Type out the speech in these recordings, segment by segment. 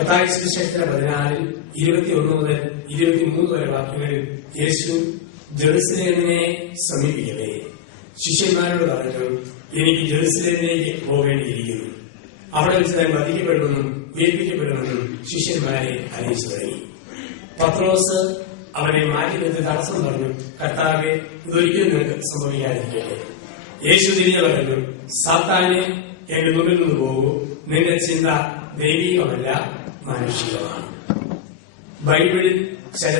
മത്തായി സുവിശേഷത്തിലെ 14:21 മുതൽ 23 വരെ വാക്യങ്ങളിൽ യേശു ജെറുസലേമിനെ സമീപിക്കവേ ശിഷ്യന്മാരോട് പറഞ്ഞു, എനിക്ക് ജെറുസലേമിലേക്ക് പോകേണ്ടിയിരിക്കുന്നു. അവിടെ വെച്ച് ഞാൻ വധിക്കപ്പെടുമെന്നും ഉയർപ്പിക്കപ്പെടുമെന്നും ശിഷ്യന്മാരെ അറിയിച്ചു തുടങ്ങി. പത്രോസ് അവനെ മാറ്റി നിർത്തി തടസ്സം പറഞ്ഞു, കർത്താവേ, ഇതൊരിക്കലും നിനക്ക് സംഭവിക്കാതിരിക്കട്ടെ. യേശു തിരിഞ്ഞു പറഞ്ഞു, സാത്താനെ, എന്റെ മുമ്പിൽ നിന്ന് പോകൂ. നിന്റെ ചിന്ത ദൈവികമല്ല, മാനുഷികമാണ്. ബൈബിളിൽ ചില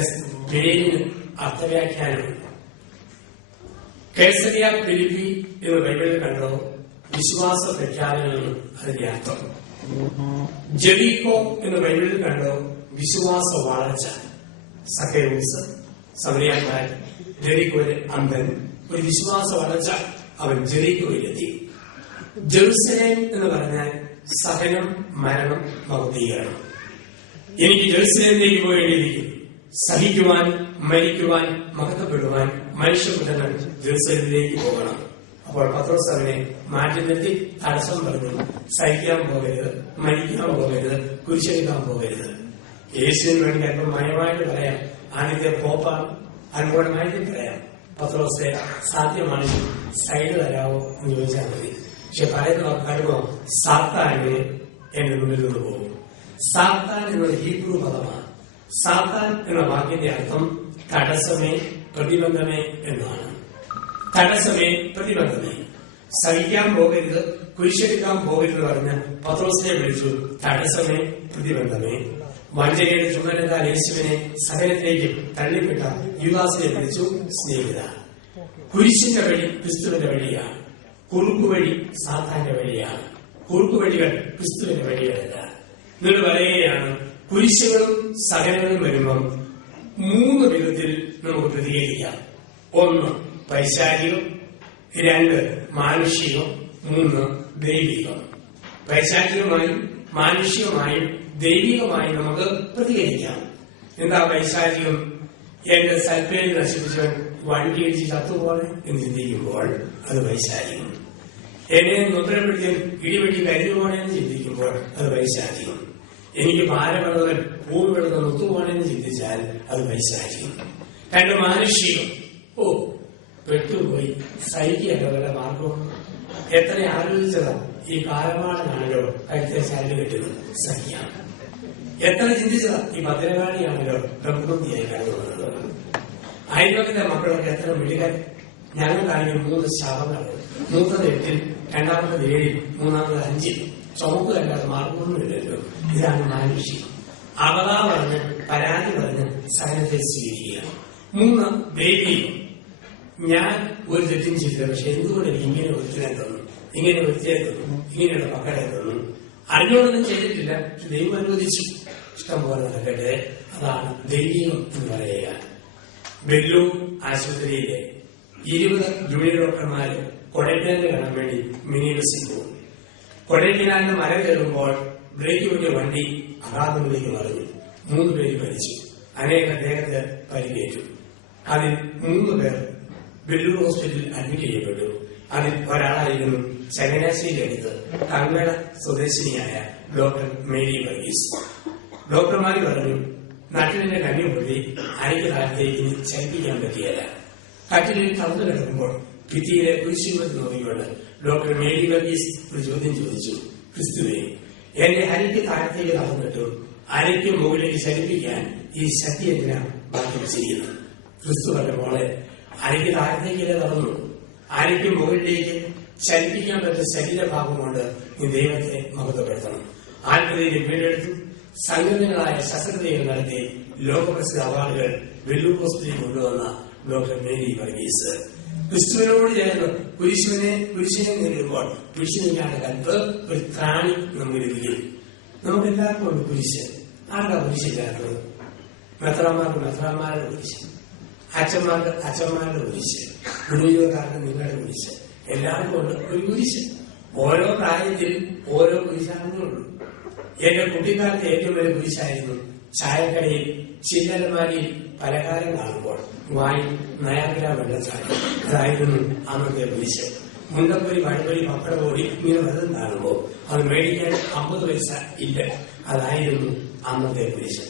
പേരിന് അർത്ഥവ്യാഖ്യാനമുണ്ട്. കേസരിയ ഫിലിപ്പി എന്ന് ബൈബിളിൽ കണ്ടോ വിശ്വാസ പ്രഖ്യാപനമെന്നും അതിന്റെ അർത്ഥം. ജെറീക്കോ എന്ന് ബൈബിളിൽ കണ്ടോ വിശ്വാസ വളർച്ച. സഖേവൂസ്, സമരിയാക്കാരൻ, ജെറീക്കോയിലെ അന്ധൻ, ഒരു വിശ്വാസ വളർച്ച. അവൻ ജെറീക്കോയിലെത്തി. ജെറുസലേം എന്ന് പറഞ്ഞാൽ സഹനം, മരണം, ഭൗതികരണം. എനിക്ക് ജെറുസലേമിലേക്ക് പോകേണ്ടിയിരിക്കും. സഹിക്കുവാൻ, മരിക്കുവാൻ, മഹത്വപ്പെടുവാൻ മനുഷ്യപുത്രൻ ജെറുസലേമിലേക്ക് പോകണം. അപ്പോൾ പത്രോസ് അവനെ മാറ്റി നിർത്തി തടസ്സം പറഞ്ഞു, സഹിക്കാൻ പോകരുത്, മരിക്കാൻ പോകരുത്, കുരിശെടുക്കാൻ പോകരുത്. യേശുവിന് വേണ്ടി അല്പം മയമായിട്ട് പറയാം. ആദ്യത്തെ പോപ്പാണ്, അനുകൂലമായിട്ട് പറയാം. പത്രോസെ, സാധ്യമാണെങ്കിൽ സൈഡ് തരാമോ എന്ന് ചോദിച്ചാൽ മതി. പക്ഷെ പറയുന്ന കരുമോ സാത്താനെ എന്റെ മുന്നിൽ നിന്ന് പോകും. സാത്താൻ എന്നത് ഹീബ്രു പദമാണ്. സാത്താൻ എന്ന വാക്കിന്റെ അർത്ഥം തടസ്സമേ, പ്രതിബന്ധമേ എന്നാണ്. തടസ്സമേ, പ്രതിബന്ധമേ. സഹിക്കാൻ പോകരുത്, കുരിശെടുക്കാൻ പോകരുത് പറഞ്ഞ് പത്രോസിനെ വിളിച്ചു തടസ്സമേ, പ്രതിബന്ധമേ. വഞ്ചനയുടെ ചുമതലത്താൽ യേശുവിനെ സഹനത്തിലേക്ക് തള്ളിപ്പെട്ട യുദാസിനെ വിളിച്ചു സ്നേഹിത. കുരിശിന്റെ വഴി ക്രിസ്തുവിന്റെ വഴിയാണ്. കുറുക്കുവഴി സാത്താന്റെ വഴിയാണ്. കുറുക്കുവഴികൾ ക്രിസ്തുവിന്റെ വഴികളല്ല. എന്നിട്ട് പറയുകയാണ്, കുരിശുകളും സഹനങ്ങളും വരുമ്പം 3 വിധത്തിൽ നമുക്ക് പ്രതികരിക്കാം. 1 പൈശാചികം, 2 മാനുഷികം, 3 ദൈവികം. പൈശാചികമായും മാനുഷികമായും ദൈവികമായും നമുക്ക് പ്രതികരിക്കാം. എന്താ പൈശാചികം? എന്റെ സൽപ്പേര് നശിപ്പിച്ചവൻ വണ്ടി ഇടിച്ച് ചത്തുപോലെ എന്ന് ചിന്തിക്കുമ്പോൾ അത് പൈശാചികം. എന്നെ മുദ്രപ്പെടുത്തിയൻ ഇടിവെട്ടി കരിഞ്ഞുപോണെന്ന് ചിന്തിക്കുമ്പോൾ അത് പൈശാചികം. എനിക്ക് ഭാരമുള്ളവൻ ഭൂമി വെള്ളം ഒത്തുപോണെന്ന് ചിന്തിച്ചാൽ അത് പൈശാചികം. 2 മാനുഷികം. ഓ, പെട്ടുപോയി, സഹിക്കുകയല്ല വല്ല മാർഗവും. എത്ര ആലോചിച്ചതാ, ഈ കാലമാണല്ലോ കഴുത്തെ ശാലി കെട്ടുന്നത്, സഹിക്കാം. എത്ര ചിന്തിച്ചതാ, ഈ ഭദ്രകാളിയാണല്ലോ പ്രകൃതിയായി കരുതുന്നത്. അയൽവക്കത്തെ മക്കളൊക്കെ എത്ര മിടുകൻ. ഞങ്ങൾക്കാണെങ്കിൽ 3 ശാപങ്ങളുണ്ട്. മൂത്തത് 8, രണ്ടാമത് 7, മൂന്നാമത് 5. ചുമക്കുകല്ലാതെ മാർഗമൊന്നുമില്ലല്ലോ. ഇതാണ് മാനുഷികം. അവതാ പറഞ്ഞ്, പരാതി പറഞ്ഞ് സഹനത്തെ സ്വീകരിക്കുക. 3 ദൈവികം. ഞാൻ ഒരു തെറ്റും ചെയ്തില്ല, പക്ഷെ എന്തുകൊണ്ട് എനിക്ക് ഇങ്ങനെ ഒരുത്തിനെ തന്നു, ഇങ്ങനെ ഒരുത്തിനെ തന്നു, ഇങ്ങനെയുള്ള മക്കളെ തന്നു. അറിഞ്ഞോടൊന്നും ചെയ്തിട്ടില്ല, പക്ഷെ ദൈവം അനുവദിച്ചു. ഇഷ്ടം പോലെ നടക്കട്ടെ. അതാണ് ദൈവികം എന്ന് പറയുക. ബെല്ലൂർ ആശുപത്രിയിലെ 20 ജൂനിയർ ഡോക്ടർമാര് കൊടൈക്കനാലിൽ കാണാൻ വേണ്ടി മിനി ബസ്സിൽ പോകും. കൊടൈക്കനാലിന് മല കയറുമ്പോൾ ബ്രേക്ക് പറ്റിയ വണ്ടി അഗാധങ്ങളിലേക്ക് മറിഞ്ഞു. 3 പേര് മരിച്ചു. അനേകം ദേഹത്ത് പരിക്കേറ്റു. അതിൽ 3 പേർ വെല്ലൂർ ഹോസ്പിറ്റലിൽ അഡ്മിറ്റ് ചെയ്യപ്പെട്ടു. അതിൽ ഒരാളായിരുന്നു ചങ്ങനാശ്ശേരിയടുത്ത് കങ്കട സ്വദേശിനിയായ ഡോക്ടർ മേരി വർഗീസ്. ഡോക്ടർമാര് പറഞ്ഞു, നട്ടിലിന്റെ കണ്ണി പൊട്ടി അരയ്ക്ക് താഴത്തേക്ക് ഇനി ചലിപ്പിക്കാൻ പറ്റിയല്ല. കട്ടിലിൽ തളർന്നു കിടക്കുമ്പോൾ ഭിത്തിയിലെ കുരിശുമത്ത് നോക്കിക്കൊണ്ട് ഡോക്ടർ മേരി വർഗീസ് ഒരു ചോദ്യം ചോദിച്ചു, ക്രിസ്തുവേ, എന്റെ അരയ്ക്ക് താഴത്തേക്ക് തളർന്നിട്ടു അരയ്ക്ക് മുകളിലേക്ക് ചലിപ്പിക്കാൻ ഈ ശക്തി എന്തിനാ ബാക്കി വെച്ചിരിക്കുന്നത്? ക്രിസ്തു പറഞ്ഞ മോളെ, അരയ്ക്ക് താഴത്തേക്കല്ലേ തളർന്നു, അരയ്ക്ക് മുകളിലേക്ക് ചലിപ്പിക്കാൻ പറ്റുന്ന ശരീരഭാഗം കൊണ്ട് നീ ദൈവത്തെ മഹത്വപ്പെടുത്തണം. ആത്മധൈര്യം വീണ്ടെടുത്തു. സംഘടനകളായ ശസ്ത്രക്രിയകൾ നടത്തി ലോകപ്രസിദ്ധ അവാർഡുകൾ വെല്ലൂർ ഹോസ്പിറ്റലിൽ കൊണ്ടുവന്ന ഡോക്ടർ മേരി വർഗീസ് ക്രിസ്തുവിനോട് ചേർന്ന് കുരിശിനെ നേരിടുമ്പോൾ കുരിശിനിക്കാണ് കൽപ്പ് ഒരു ത്രാണി നമുക്ക് ലഭിക്കും. നമുക്കെല്ലാവർക്കും ഉണ്ട് കുരിശ്. ആർക്കാ കുരിശില്ലാത്തത്? മെത്രാന്മാരുടെ കുരിശ്, അച്ഛന്മാർക്ക് അച്ഛന്മാരുടെ കുരിശ്, ഗുരുജീവക്കാർക്ക് നിങ്ങളുടെ കുരിശ്. എല്ലാവർക്കും ഉണ്ട് ഒരു കുരിശ്. ഓരോ പ്രായത്തിൽ ഓരോ കുരിശാണെന്നുള്ളൂ. എന്റെ കുട്ടിക്കാലത്ത് ഏറ്റവും വലിയ കുരിശായിരുന്നു ചായക്കടയിൽ ചില്ലലമാരിയിൽ പലഹാരം കാണുമ്പോൾ വായി നയാഗ്ര വെള്ളച്ചായ. അതായിരുന്നു അന്നത്തെ കുരിശ്. മുണ്ടപ്പൊരി, വഴപ്പൊരി, പപ്പടപ്പൊടി ഇങ്ങനെ വെള്ളം കാണുമ്പോൾ അത് മേടിക്കാൻ 50 പൈസ ഇല്ല. അതായിരുന്നു അന്നത്തെ കുരിശ്.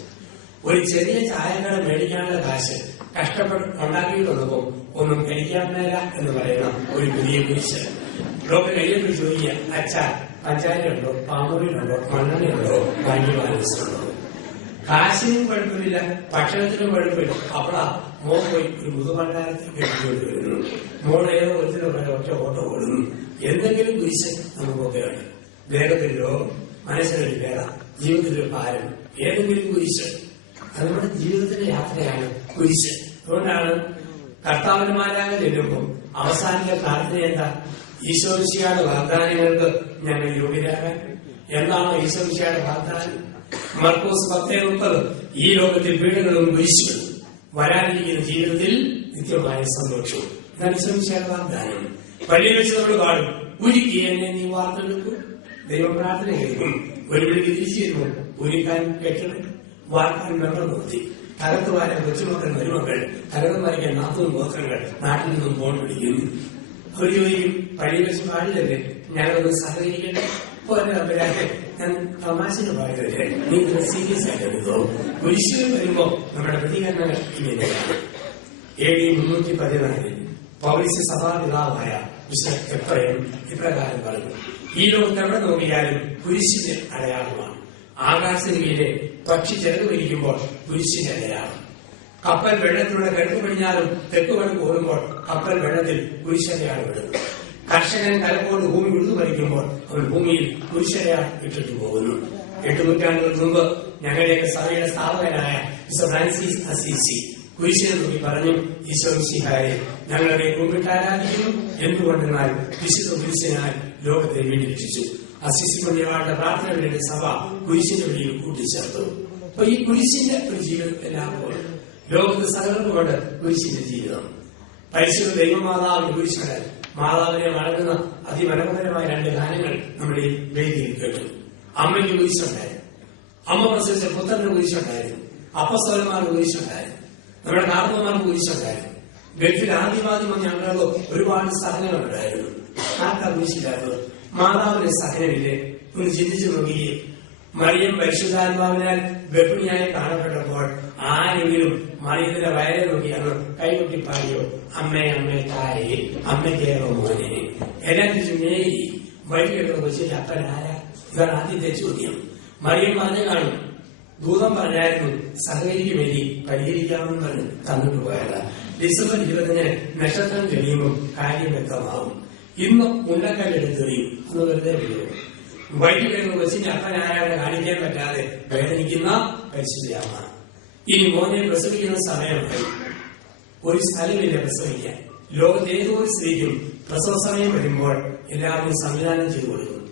ഒരു ചെറിയ ചായക്കട മേടിക്കാനുള്ള കാശ് കഷ്ടപ്പെട്ട് ഉണ്ടാക്കിയിട്ട് വന്നപ്പോൾ ഒന്നും കഴിക്കാൻ മേല എന്ന് പറയുന്ന ഒരു പുതിയ കുരിശ്. ഡോക്ടർ കഴിയുമ്പോൾ ചോദിക്കുക, അച്ഛാ പഞ്ചായത്തുണ്ടോ, പാമ്പൂരിലുണ്ടോ, മണ്ണെണ്ണയുണ്ടോ, വാങ്ങിവാനുണ്ടോ? കാശിനും കുഴപ്പമില്ല, ഭക്ഷണത്തിനും കുഴപ്പമില്ല. അപ്പോഴാ മോൻ പോയി ഒരു മുതുപണ്ടാരത്തിൽ കെട്ടിക്കൊണ്ട് വരുന്നു. മോൾ ഏതോ ഒരുത്തിനുള്ള ഒറ്റ ഓട്ടോ ഓടുന്നു. എന്തെങ്കിലും കുരിശ് നമുക്കൊക്കെ ഉണ്ട്. ദേഹത്തിൽ രോഗം, മനസ്സിലൊരു വേദ, ജീവിതത്തിലൊരു ഭാരം, ഏതെങ്കിലും കുരിശ്. അത് നമ്മുടെ ജീവിതത്തിന്റെ യാത്രയാണ് കുരിശ്. അതുകൊണ്ടാണ് കർത്താവിന്മാരാകെ ചെല്ലുമ്പോൾ അവസാനത്തെ പ്രാർത്ഥന എന്താ? ഈശോമിശിഹായുടെ വാഗ്ദാനങ്ങൾക്ക് ഞങ്ങൾ യോഗ്യരാകാൻ. എന്താണോ ഈശോമിശിഹായുടെ വാഗ്ദാനം? മർക്കോസ് 10:30, ഈ ലോകത്തിൽ പീഡകളും കുരിശുകളും, വരാനിരിക്കുന്ന ജീവിതത്തിൽ നിത്യമായ സന്തോഷവും. ഇതാണ് ഈശോമിശിഹായുടെ വാഗ്ദാനം. പള്ളിയിൽ വെച്ച് നമ്മൾ പാടും, ഉരുക്കി എന്നെ നീ വാർത്തെടുക്കും. ദൈവം പ്രാർത്ഥന കേൾക്കും. ഒരു വിളിക്ക് തിരിച്ചു വരുമ്പോൾ ഉരുക്കാൻ കെട്ടണം, വാർക്കാൻ വെള്ളം നിർത്തി, തകർത്ത് വാരാൻ കൊച്ചുമക്കൾ, മരുമക്കൾ, തകർന്ന് വായിക്കാൻ 40 ഗോത്രങ്ങൾ നാട്ടിൽ നിന്നും ഫോൺ വിളിക്കുന്നു. അവർ ചോദിക്കും, പള്ളിയിൽ വെച്ച് പാടില്ലല്ലേ, ഞങ്ങളൊന്ന് സഹകരിക്കട്ടെ. ഞാൻ തമാശന് പാടില്ലേ, നീ സീരിയസ് ആയിട്ട് എടുത്തോ? കുരിശുകൾ വരുമ്പോ നമ്മുടെ പ്രതികരണങ്ങൾ ഇങ്ങനെയാണ്. AD 314 പൗലോസ് സഭാപിതാവായ വിശുദ്ധ എഫ്രേം ഇപ്രകാരം പറഞ്ഞു, ഈ ലോകത്ത് എവിടെ നോക്കിയാലും കുരിശിന്റെ അടയാളമാണ്. ആകാശനിലെ പക്ഷി ചെറുത് വലിക്കുമ്പോൾ കുരിശിന്റെ അടയാളം. കപ്പൽ വെള്ളത്തിലൂടെ കിഴക്ക് പടിഞ്ഞാറും തെക്ക് വടക്ക് ഓടുമ്പോൾ കപ്പൽ വെള്ളത്തിൽ കുരിശടയാളം ഇടുന്നു. കർഷകൻ കലപ്പോട് ഭൂമി ഉഴുതു പറിക്കുമ്പോൾ അവൻ ഭൂമിയിൽ കുരിശടയാളം ഇട്ടിട്ട് പോകുന്നു. 8 നൂറ്റാണ്ടുകൾക്ക് മുമ്പ് ഞങ്ങളുടെയൊക്കെ സഭയുടെ സ്ഥാപകനായ മിസ്റ്റർ ഫ്രാൻസിസ് അസീസി കുരിശിനെ നോക്കി പറഞ്ഞു, ഈശോ മിശിഹായെ ഞങ്ങളെ കുമ്പിട്ട് ആരാധിക്കുന്നു. എന്തുകൊണ്ടെന്നാൽ വിശുദ്ധ കുരിശിനാൽ ലോകത്തെ വീണ്ടും രക്ഷിച്ചു. അസീസി പുണ്യവാളുടെ പ്രാർത്ഥനകളുടെ സഭ കുരിശിന്റെ വഴിയിൽ കൂട്ടിച്ചേർത്തു. അപ്പൊ ഈ കുരിശിന്റെ ഒരു ജീവിതം എല്ലാവർക്കും ലോകത്ത് സകലർക്കുമുണ്ട്. കുരിശിന്റെ ജീവിതം പരിശുദ്ധ ദൈവമാതാവിന്റെ കുരിശുകൾ, മാതാവിനെ വളരുന്ന അതിമനോഹരമായ 2 ഗാനങ്ങൾ നമ്മുടെ ഈ വേദിയിൽ കേട്ടു. അമ്മയ്ക്ക് കുരിശുണ്ടായിരുന്നു, അമ്മ പ്രസവിച്ച പുത്രന്റെ കുരിശുണ്ടായിരുന്നു, അപ്പസ്തലന്മാർക്ക് കുരിശുണ്ടായിരുന്നു, നമ്മുടെ കാർന്നവന്മാർക്ക് കുരിശുണ്ടായിരുന്നു. ഗൾഫിൽ ആദ്യമാദ്യം ഞങ്ങൾക്ക് ഒരുപാട് സഹനങ്ങളുണ്ടായിരുന്നു. ആർക്കാ കുരിശില്ലായിരുന്നു? മാതാവിന്റെ സഹനമില്ലേ? ഒന്ന് ചിന്തിച്ചു നോക്കിയേ. മറിയം പരിശുദ്ധാത്മാവിനാൽ ഗർഭിണിയായി കാണപ്പെട്ടപ്പോൾ ആരെങ്കിലും മറിയത്തിന്റെ വയറെ നോക്കിയാണ് കൈകൊട്ടി പാടിയോ? അമ്മേ അമ്മേ തായേ, അമ്മയ്ക്കേറോ മോനെ. എല്ലാം തിരിച്ചു മേരി വഴിയൊക്കെ കൊച്ചിന്റെ അപ്പനാര? ഇതാണ് ആദ്യത്തെ ചോദ്യം. മറിയം പറഞ്ഞു കാണും, ദൂതം പറഞ്ഞായിരുന്നു സഹകരിക്ക് വേണ്ടി പരിഹരിക്കാമെന്ന് പറഞ്ഞ് തന്നിട്ട് പോയതാ. ഡിസംബർ 25 നക്ഷത്രം കഴിയുമ്പോൾ കാര്യം വ്യക്തമാവും. ഇന്ന് മുണ്ടക്കല്ലെടുത്തെറിയും, അന്ന് വെറുതെ വീഴും. വൈകിട്ട് കൊച്ചിന്റെ അപ്പനാരാണ് കാണിക്കാൻ പറ്റാതെ വേദനിക്കുന്ന പരിശുദ്ധയമ്മ. ഇനി മോനെ പ്രസവിക്കുന്ന സമയമായി. ഒരു സ്ഥലമില്ല പ്രസവിക്കാൻ. ലോകത്ത് ഏതോ ഒരു സ്ത്രീക്കും പ്രസവ സമയം വരുമ്പോൾ എല്ലാവരും സംവിധാനം ചെയ്തു കൊടുക്കും.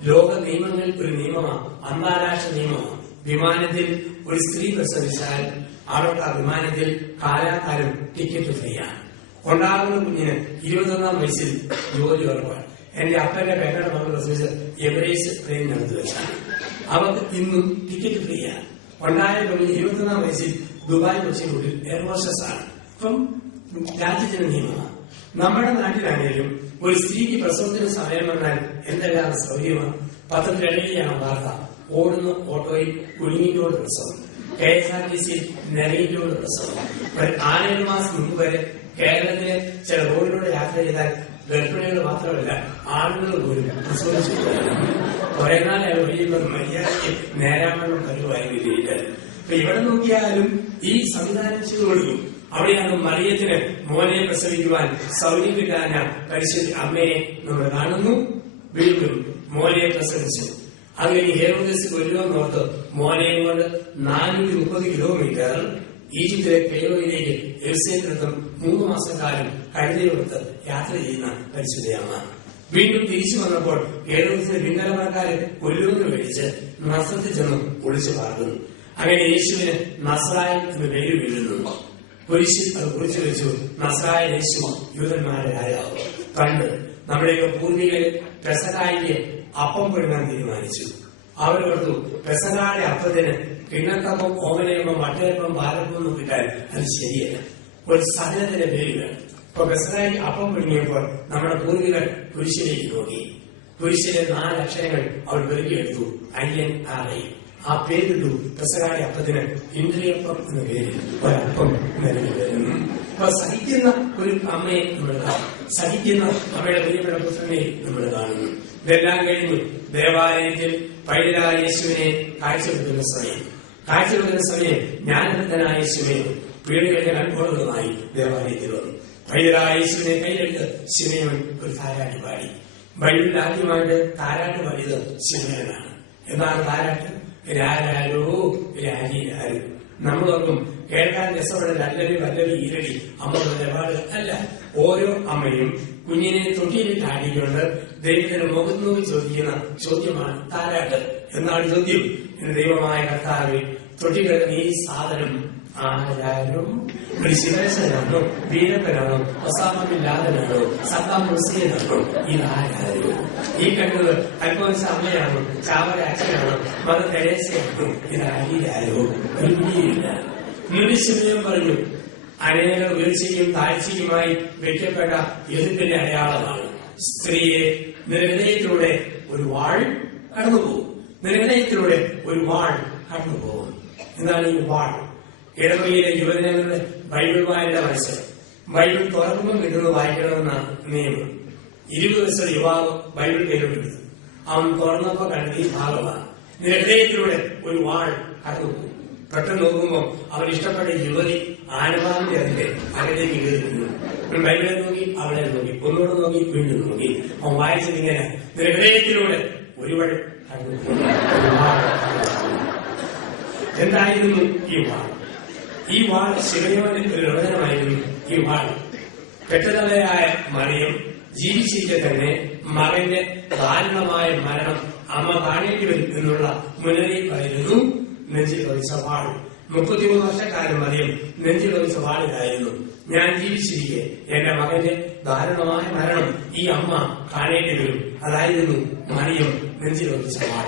ലോക നിയമങ്ങൾ ഒരു നിയമമാണ്, അന്താരാഷ്ട്ര നിയമമാണ്. വിമാനത്തിൽ ഒരു സ്ത്രീ പ്രസവിച്ചാൽ അവർക്ക് ആ വിമാനത്തിൽ കാലാകാലം ടിക്കറ്റ് ഫ്രീയാണ്. ഉണ്ടാകുന്ന കുഞ്ഞിന് 21ാം വയസ്സിൽ ജോലി ഉറപ്പാണ്. എന്റെ അപ്പന്റെ പേരുടെ മകൾ പ്രസവിച്ച് എമിറേറ്റ്സ് ട്രെയിനിനകത്ത് വെച്ചാണ്. അവർക്ക് ഇന്നും ടിക്കറ്റ് ഫ്രീയാണ്. ഉണ്ടായ കുഞ്ഞിന് 21ാം വയസ്സിൽ ദുബായ് കൊച്ചിനുള്ളിൽ എയർഹോസ്റ്റസ് ആണ്. അപ്പം രാജ്യത്തിന്റെ നിയമമാണ്. നമ്മുടെ നാട്ടിലാണെങ്കിലും ഒരു സ്ത്രീക്ക് പ്രസവത്തിന് സമയം വന്നാൽ എന്തെല്ലാം സൗകര്യമാണ്. പത്രത്തിലിടയിലാണ് വാർത്ത, ഓടുന്ന ഓട്ടോയിൽ കുടുങ്ങിക്കോട് പ്രസവം, KSRTC നിറയിക്കോട് പ്രസവം. 6 മാസം മുമ്പ് വരെ കേരളത്തിലെ ചില റോഡിലൂടെ യാത്ര ചെയ്താൽ ഗർഭിണികൾ മാത്രമല്ല ആളുകൾ പോലും പ്രസവിച്ചു. കുറെ നാളെ കഴിയുമ്പോൾ മര്യാദയ്ക്ക് നേരാമണ്ണം പരുവായി വരികയില്ല. അപ്പൊ ഇവിടെ നോക്കിയാലും ഈ സംവിധാനം ചെയ്തു കൊടുക്കും. അവിടെയാണ് മറിയത്തിന് മോനെ പ്രസവിക്കുവാൻ സൗകര്യം കിട്ടാന പരിശുദ്ധ അമ്മയെ നമ്മൾ കാണുന്നു. വീണ്ടും മോനെ പ്രസവിച്ചു. അത് കഴിഞ്ഞ് ഹെറോദസ് കൊല്ലുമെന്നോർത്ത് മോനെയും കൊണ്ട് 430 കിലോമീറ്റർ ഈജിപ്തിലെ കെയ്റോയിലേക്ക് എരുസലേമിലെത്തും 3 മാസക്കാലം കഴുതയോടുത്ത് യാത്ര ചെയ്യുന്ന പരിശുദ്ധയമ്മ. വീണ്ടും തിരിച്ചു വന്നപ്പോൾ ഹെറോദസിന്റെ പിന്നാലക്കാരെ കൊല്ലുമെന്ന് മേടിച്ച് നസ്രത്തിൽ ചെന്ന് ഒളിച്ചു പാർക്കുന്നു. അങ്ങനെ യേശുവിന് നസ്രായൻ എന്ന് പേര് വീഴുന്നു. കുരിശിൽ അത് കുറിച്ചു വെച്ചു, നസ്രായ യേശു യൂതന്മാരുടെ രാജാവ്. പണ്ട് നമ്മുടെയൊക്കെ പൂർവികര് പെസഹായിക്ക് അപ്പം പെടുവാൻ തീരുമാനിച്ചു. അവരോർത്തു പെസഹായുടെ അപ്പത്തിന് കിണ്ണത്തപ്പം, ഓമനയപ്പം, വട്ടയപ്പം, പാലപ്പം എന്ന് കിട്ടാൻ അത് ശരിയല്ല. ഒരു സഹനത്തിന്റെ പേര് വേണം. ഇപ്പൊ പെസഹായിക്ക് അപ്പം പിടുങ്ങിയപ്പോൾ നമ്മുടെ പൂർവികർ കുരിശിലേക്ക് നോക്കി. കുരിശിലെ 4 അക്ഷരങ്ങൾ അവർ പെരുകിയെടുത്തു, അയ്യൻ ആറയും. ആ പേരിട്ടു പെസഹായുടെ അപ്പത്തിന് ഇന്ദ്രിയപ്പം എന്ന പേരിൽ ഒരപ്പം നിലവിൽ വരുന്നു. അപ്പൊ സഹിക്കുന്ന ഒരു അമ്മയെ നമ്മൾ കാണും, സഹിക്കുന്ന അമ്മയുടെ പ്രിയപ്പെട്ട പുത്രനെ നമ്മൾ കാണുന്നു. ഇതെല്ലാം കഴിഞ്ഞു ദേവാലയത്തിൽ പൈതലായ യേശുവിനെ കാഴ്ചവെക്കുന്ന സമയം ജ്ഞാനവൃത്തനായ യേശുവിനെ പീഡകളുടെ കൺപോളുകളുമായി ദേവാലയത്തിൽ വന്നു. പൈതലായ യേശുവിനെ കയ്യിലെടുത്ത് ശിമയോൻ ഒരു താരാട്ട് പാടി. ബൈബിളിൽ ആദ്യമായിട്ട് താരാട്ട് പാടിയത് ശിമയോനാണ്. എന്താണ് താരാട്ട്? രാരാരോ രാജിരാരോ. നമ്മളൊന്നും കേൾക്കാൻ രസമുള്ള അല്ലവി വല്ലവി ഈരടി അമ്മയുടെ നിലപാട് അല്ല. ഓരോ അമ്മയും കുഞ്ഞിനെ തൊട്ടിയിൽ ആടിക്കൊണ്ട് ദൈവത്തിന് മുഖത്ത് നോക്കി ചോദിക്കുന്ന ചോദ്യമാണ് താരാട്ട്. എന്നാണ് ചോദ്യം? എന്റെ ദൈവമായ കർത്താവേ, തൊട്ടിക്കിടക്കുന്ന ഈ സാധനം ആരാരും ഒരു ശിവരസനാണോ, വീരപ്പനാണോ, ഒസാമില്ലാതനാണോ, സദ്ദാം ഹുസൈനാണോ? ഇതാരാരോ? ഈ കണ്ടത് അൽഫോൻസ അമ്മയാണോ, ചാവര അച്ഛനാണോ, മദർ തെരേസയാണോ? ഇതാരാരോ? ഒരു പിടിയില്ല. ശിമയോൻ പറഞ്ഞു, അനേക വീഴ്ചയും താഴ്ചയുമായി വെക്കപ്പെട്ട എതിർപ്പിന്റെ അടയാളമാണ്. സ്ത്രീയെ നിരഹൃദയത്തിലൂടെ ഒരു വാൾ കടന്നുപോകും. നിരഹൃദയത്തിലൂടെ ഒരു വാൾ കടന്നുപോകും. എന്താണ് ഈ വാൾ? ഇടവകയിലെ യുവജനങ്ങളുടെ ബൈബിൾ വായനയുടെ മത്സരം. ബൈബിൾ തുറക്കുമ്പോൾ കിട്ടുന്നത് വായിക്കണമെന്നാണ് നിയമം. 20 വയസ്സുള്ള യുവാവ് ബൈബിൾ കയ്യിലോട്ടെടുത്തു. അവൻ തുറന്നപ്പോ കണ്ടത് ഈ ഭാഗമാണ്. ഹൃദയത്തിലൂടെ ഒരു വാൾ കടന്നുപോകും. പെട്ടെന്ന് നോക്കുമ്പോൾ അവൻ ഇഷ്ടപ്പെട്ട യുവതി ആനവാദിന്റെ അതിന്റെ അകത്തേക്ക് കയറിയിരുന്നു. ബൈബിളെ നോക്കി, അവളെ നോക്കി, ഒന്നുകൂടെ നോക്കി, വീണ്ടും നോക്കി. അവൻ വായിച്ചത് ഇങ്ങനെ: ഹൃദയത്തിലൂടെ ഒരുവൾ കടന്നുപോകും. എന്തായിരുന്നു ഈ വാൾ? ഈ വാൾ ശിവയോനിൽ ഒരു നിർവചനമായിരുന്നു. ഈ വാൾ പെറ്റതലയായ മറിയം ജീവിച്ചിരിക്കെ തന്നെ മകന്റെ ദാരുണമായ മരണം അമ്മ കാണേണ്ടി വരും എന്നുള്ള മുന്നറിയിപ്പായിരുന്നു നെഞ്ചിൽ വഹിച്ച വാൾ. 33 വർഷക്കാലം മറിയം നെഞ്ചിൽ വഹിച്ച വാളിലായിരുന്നു. ഞാൻ ജീവിച്ചിരിക്കെ എന്റെ മകന്റെ ദാരുണമായ മരണം ഈ അമ്മ കാണേണ്ടി വരും. അതായിരുന്നു മറിയം നെഞ്ചിൽ വഹിച്ച വാൾ.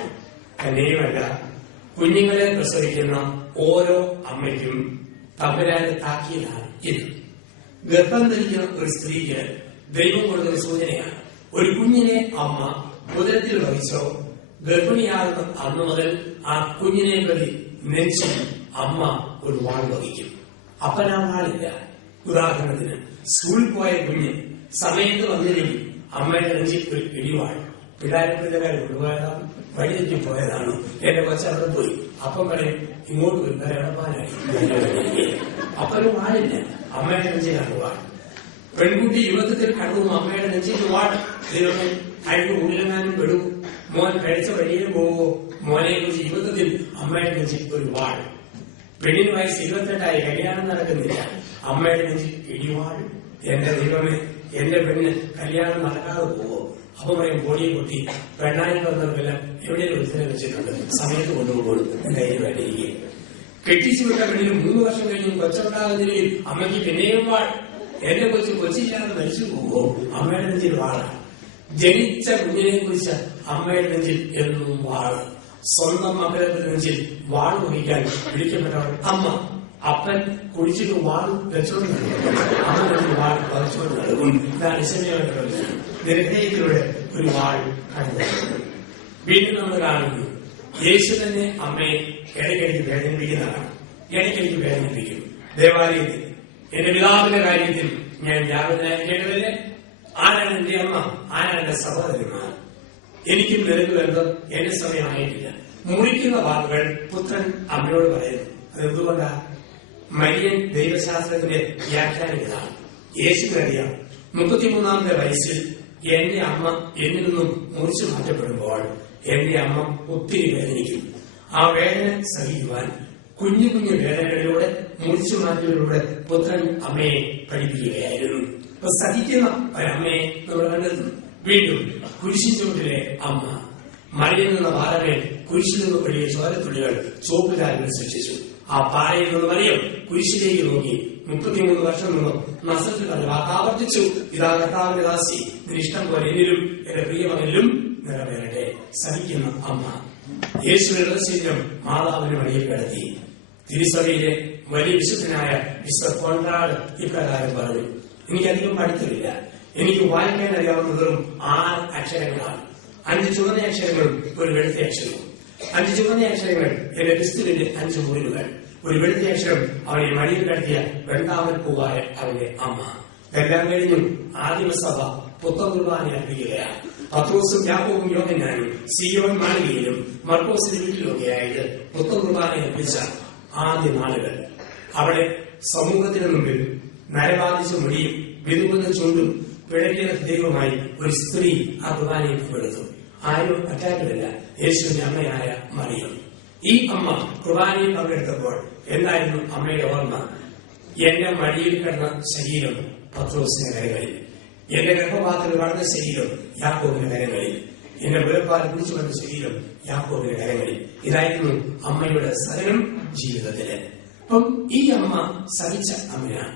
തന്നെയുമല്ല, കുഞ്ഞുങ്ങളെ പ്രസവിക്കുന്ന ഓരോ അമ്മയ്ക്കും തമ്പുരാന്റെ താക്കീതാണ് ഇത്. ഗർഭം ധരിക്കുന്ന ഒരു സ്ത്രീക്ക് ദൈവം കൊടുക്കുന്ന സൂചനയാണ്. ഒരു കുഞ്ഞിനെ അമ്മ ഉദരത്തിൽ വഹിച്ചോ, ഗർഭിണിയാകുന്ന അന്ന് മുതൽ ആ കുഞ്ഞിനെ പ്രതി നെഞ്ചിൽ അമ്മ ഒരു വാൾ വഹിക്കും. അപ്പനാ വാളില്ല. ഉദാഹരണത്തിന്, സ്കൂളിൽ പോയ കുഞ്ഞ് സമയത്ത് വന്നില്ലെങ്കിൽ അമ്മയുടെ നെഞ്ചിൽ ഒരു ഇടിവാൾ. പിള്ളേരെ കൊണ്ടുപോയതാണ്, വഴിതെറ്റി പോയതാണ്, എന്റെ കൊച്ചവിടെ പോയി. അപ്പം പറയും, ഇങ്ങോട്ട് വരും, ഇടപ്പാനായി. അപ്പനും വാളില്ല, അമ്മയുടെ നെഞ്ചിലാണ് വാൾ. പെൺകുട്ടി യുവത്വത്തിൽ കടവും അമ്മയുടെ നെഞ്ചിൽ വാൾ. ദൈവമേ, അഴിവ് ഉള്ളിലെങ്ങാനും പെടും, മോൻ കഴിച്ച വഴിയിൽ പോവോ, മോനെ കുറിച്ച് യുവത്വത്തിൽ അമ്മയുടെ നെഞ്ചിൽ ഒരു വാൾ. പെണ്ണിന് വയസ്സ് 28 കല്യാണം നടക്കുന്നില്ല, അമ്മയുടെ നെഞ്ചിൽ ഇടിവാൾ. എന്റെ ദൈവമേ, എന്റെ പെണ്ണ് കല്യാണം നടക്കാതെ പോവോ? അപ്പൊ പറയും, ബോഡിയെ പൊട്ടി പെണ്ണായി പറഞ്ഞവർക്കെല്ലാം എവിടെയും ഉത്സവം വെച്ചിട്ടുണ്ട്, സമയത്ത് കൊണ്ടുപോകും കയ്യിൽ വേണ്ടിയിരിക്കും. കെട്ടിച്ചു വിട്ട പെണ്ണിന് 3 വർഷം കഴിഞ്ഞും കൊച്ചുണ്ടാകുന്നതിൽ അമ്മയ്ക്ക് പിന്നെയും വാൾ. എന്റെ കൊച്ചില്ലാതെ മരിച്ചു പോവോ? അമ്മയുടെ നെഞ്ചിൽ വാളാണ്. ജനിച്ച കുഞ്ഞിനെ കുറിച്ച് അമ്മയുടെ നെഞ്ചിൽ എന്നും വാള്. സ്വന്തം മക്കളെ നെഞ്ചിൽ വാൾ വഹിക്കാൻ വിളിക്കപ്പെട്ടവൾ അമ്മ. അപ്പൻ കുടിച്ചിട്ട് വാൾ വെച്ചോണ്ട് നടക്കും, അമ്മ നെഞ്ചിൽ വാൾ വഹിച്ചുകൊണ്ട് നടക്കും. ഇതാണ് ഇസമയുടെ നിർഭയത്തിലൂടെ ഒരു വാൾ കണ്ടു. വീണ്ടും നമ്മൾ കാണുന്നു, യേശു തന്നെ അമ്മയെ ഇടയ്ക്കിടയ്ക്ക് വേദനിപ്പിക്കുന്നതാണ്. ഇടയ്ക്കിടയ്ക്ക് വേദനിപ്പിക്കും. ദേവാലയത്തിൽ എന്റെ പിതാവിന്റെ കാര്യത്തിൽ ഞാൻ വ്യാപനായിരിക്കേണ്ടതല്ലേ? ആരാണ് എന്റെ അമ്മ? ആരാണ് എന്റെ സഹോദരന്മാർ? എനിക്കും നിനക്ക് ബന്ധം എന്റെ സമയമായിട്ടില്ല. മുറിക്കുന്ന വാക്കുകൾ പുത്രൻ അമ്മയോട് പറയുന്നു. അതെന്തുകൊണ്ടാ? മരിയൻ ദൈവശാസ്ത്രത്തിന്റെ വ്യാഖ്യാനികളാണ്. യേശുവിനറിയാം, 33-ാമത്തെ വയസ്സിൽ എന്റെ അമ്മ എന്നിൽ നിന്നും മുറിച്ചു മാറ്റപ്പെടുമ്പോൾ എന്റെ അമ്മ ഒത്തിരി വേദനിക്കും. ആ വേദന സഹിക്കുവാൻ കുഞ്ഞു കുഞ്ഞു വേദനകളിലൂടെ മുറിച്ചു മാറ്റലിലൂടെ പുത്രൻ അമ്മയെ പഠിപ്പിക്കുകയായിരുന്നു. അപ്പൊ സഹിക്കുന്ന ഒരമ്മയെ നമ്മൾ കണ്ടെത്തുന്നു. വീണ്ടും കുരിശിൻ ചുവട്ടിലെ അമ്മ. മറിയിൽ നിന്ന പാറമേൽ കുരിശിൽ നിന്ന് വലിയ ചോരത്തുള്ളികൾ ചുവപ്പുചാലുകൾ സൃഷ്ടിച്ചു. ആ പാറയിൽ നിന്ന് മറിയം കുരിശിലേക്ക് നോക്കി 33 വർഷം നിന്നും നസത്തിൽ ആവർത്തിച്ചു, ഇതാ കർത്താവിന്റെ ദാസി, നിന്റെ ഇഷ്ടം പോലെ എന്നിലും എന്റെ പ്രിയമകനിലും നിറവേറട്ടെ. സഹിക്കുന്ന അമ്മ. യേശുവിന്റെ ശരീരം മാതാവിന് വഴിയിൽ കിടത്തി. തിരുസഭയിലെ വലിയ വിശുദ്ധനായ മിസ്റ്റർ കോൺറാഡ് ഇപ്രകാരം പറഞ്ഞു: എനിക്കധികം പഠിത്തമില്ല, എനിക്ക് വായിക്കാൻ അറിയാവുന്നതും 6 അക്ഷരങ്ങളാണ്. 5 ചുവന്ന അക്ഷരങ്ങളും ഒരു വെളുത്ത അക്ഷരവും. 5 ചുവന്ന അക്ഷരങ്ങൾ എന്റെ ക്രിസ്തുവിന്റെ 5 മുറിവുകൾ. ഒരു വെളുത്ത അക്ഷരം അവനെ മടിയിൽ കടത്തിയ വെണ്ടാമൽ പൂവായ അവന്റെ അമ്മ. എല്ലാം കഴിഞ്ഞും ആദിമസഭ പുത്തൻ കുർബാന അർപ്പിക്കുകയാണ്. പത്രോസും യാക്കോബും യോഹന്നാനും സിയോൻ മാളികയിലും മർക്കോസിന്റെ വീട്ടിലൊക്കെയായിട്ട് പുത്തൻ കുർബാന അർപ്പിച്ച ആദ്യ നാളുകൾ. അവിടെ സമൂഹത്തിന് മുമ്പിൽ നരബാധിച്ച മുടിയും വിതുകുന്ന ചുണ്ടും പിഴകിയ ദൈവമായി ഒരു സ്ത്രീ ആ കുർബാനയിൽ പങ്കെടുത്തു. ആരും മറ്റാരുമല്ല, യേശുവിന്റെ അമ്മയായ മറിയം. ഈ അമ്മ കുർബാനയിൽ പങ്കെടുത്തപ്പോൾ എന്തായിരുന്നു അമ്മയുടെ ഓർമ്മ? എന്റെ മടിയിൽ കിടന്ന ശരീരം പത്രോസിന്റെ കരങ്ങളിൽ, എന്റെ ഗർഭപാത്രത്തിൽ വളർന്ന ശരീരം യാക്കോബിന്റെ കരങ്ങളിൽ, എന്റെ മുലപ്പാൽ കുടിച്ചു വന്ന ശരീരം യാക്കോബിന്റെ കരങ്ങളിൽ. ഇതായിരുന്നു അമ്മയുടെ സഹനം ജീവിതത്തില്. അപ്പം ഈ അമ്മ സഹിച്ച അമ്മയാണ്.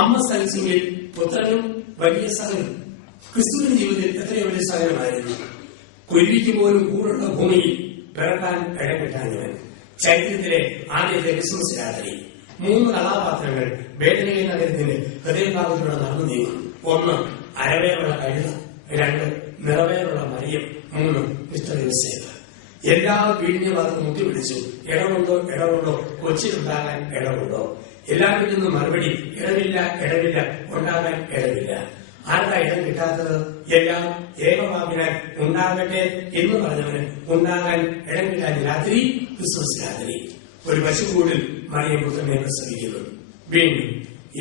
അമ്മ സഹിച്ചെങ്കിൽ പുത്രനും വലിയ സഹനം. ക്രിസ്തുവിന്റെ ജീവിതത്തിൽ എത്രയോ വലിയ സഹനമായിരുന്നു. കുരുവിക്ക് പോലും കൂടുള്ള ഭൂമിയിൽ പിറക്കാൻ ഇടപെട്ടാനിവൻ. ചരിത്രത്തിലെ ആദ്യത്തെ ക്രിസ്മസ് രാത്രി 3 കഥാപാത്രങ്ങൾ ബേത്ലഹേം നഗരത്തിന്റെ ഹൃദയഭാഗത്തിലൂടെ നടന്നു നീങ്ങും. 1 അരവേറുള്ള കഴുത, 2 നിറവേറുള്ള മറിയം, 3 മിസ്റ്റർ യോസേഫ്. എല്ലാ വീടിനും അത് മുട്ടിപ്പിടിച്ചു. ഇടമുണ്ടോ കൊച്ചിലുണ്ടാകാൻ ഇടമുണ്ടോ? എല്ലാവരിൽ നിന്നും മറുപടി ഇടവില്ല ഉണ്ടാകാൻ ഇടവില്ല. ആർക്കാ ഇടം കിട്ടാത്തത്? എല്ലാം ഏകഭാവിനാൽ ഉണ്ടാകട്ടെ എന്ന് പറഞ്ഞവന് ഉണ്ടാകാൻ ഇടം കിട്ടാൻ രാത്രി, ക്രിസ്മസ് രാത്രി ഒരു പശുക്കൂടിൽ മറിയം പുത്രനെ പ്രസവിക്കുന്നു. വീണ്ടും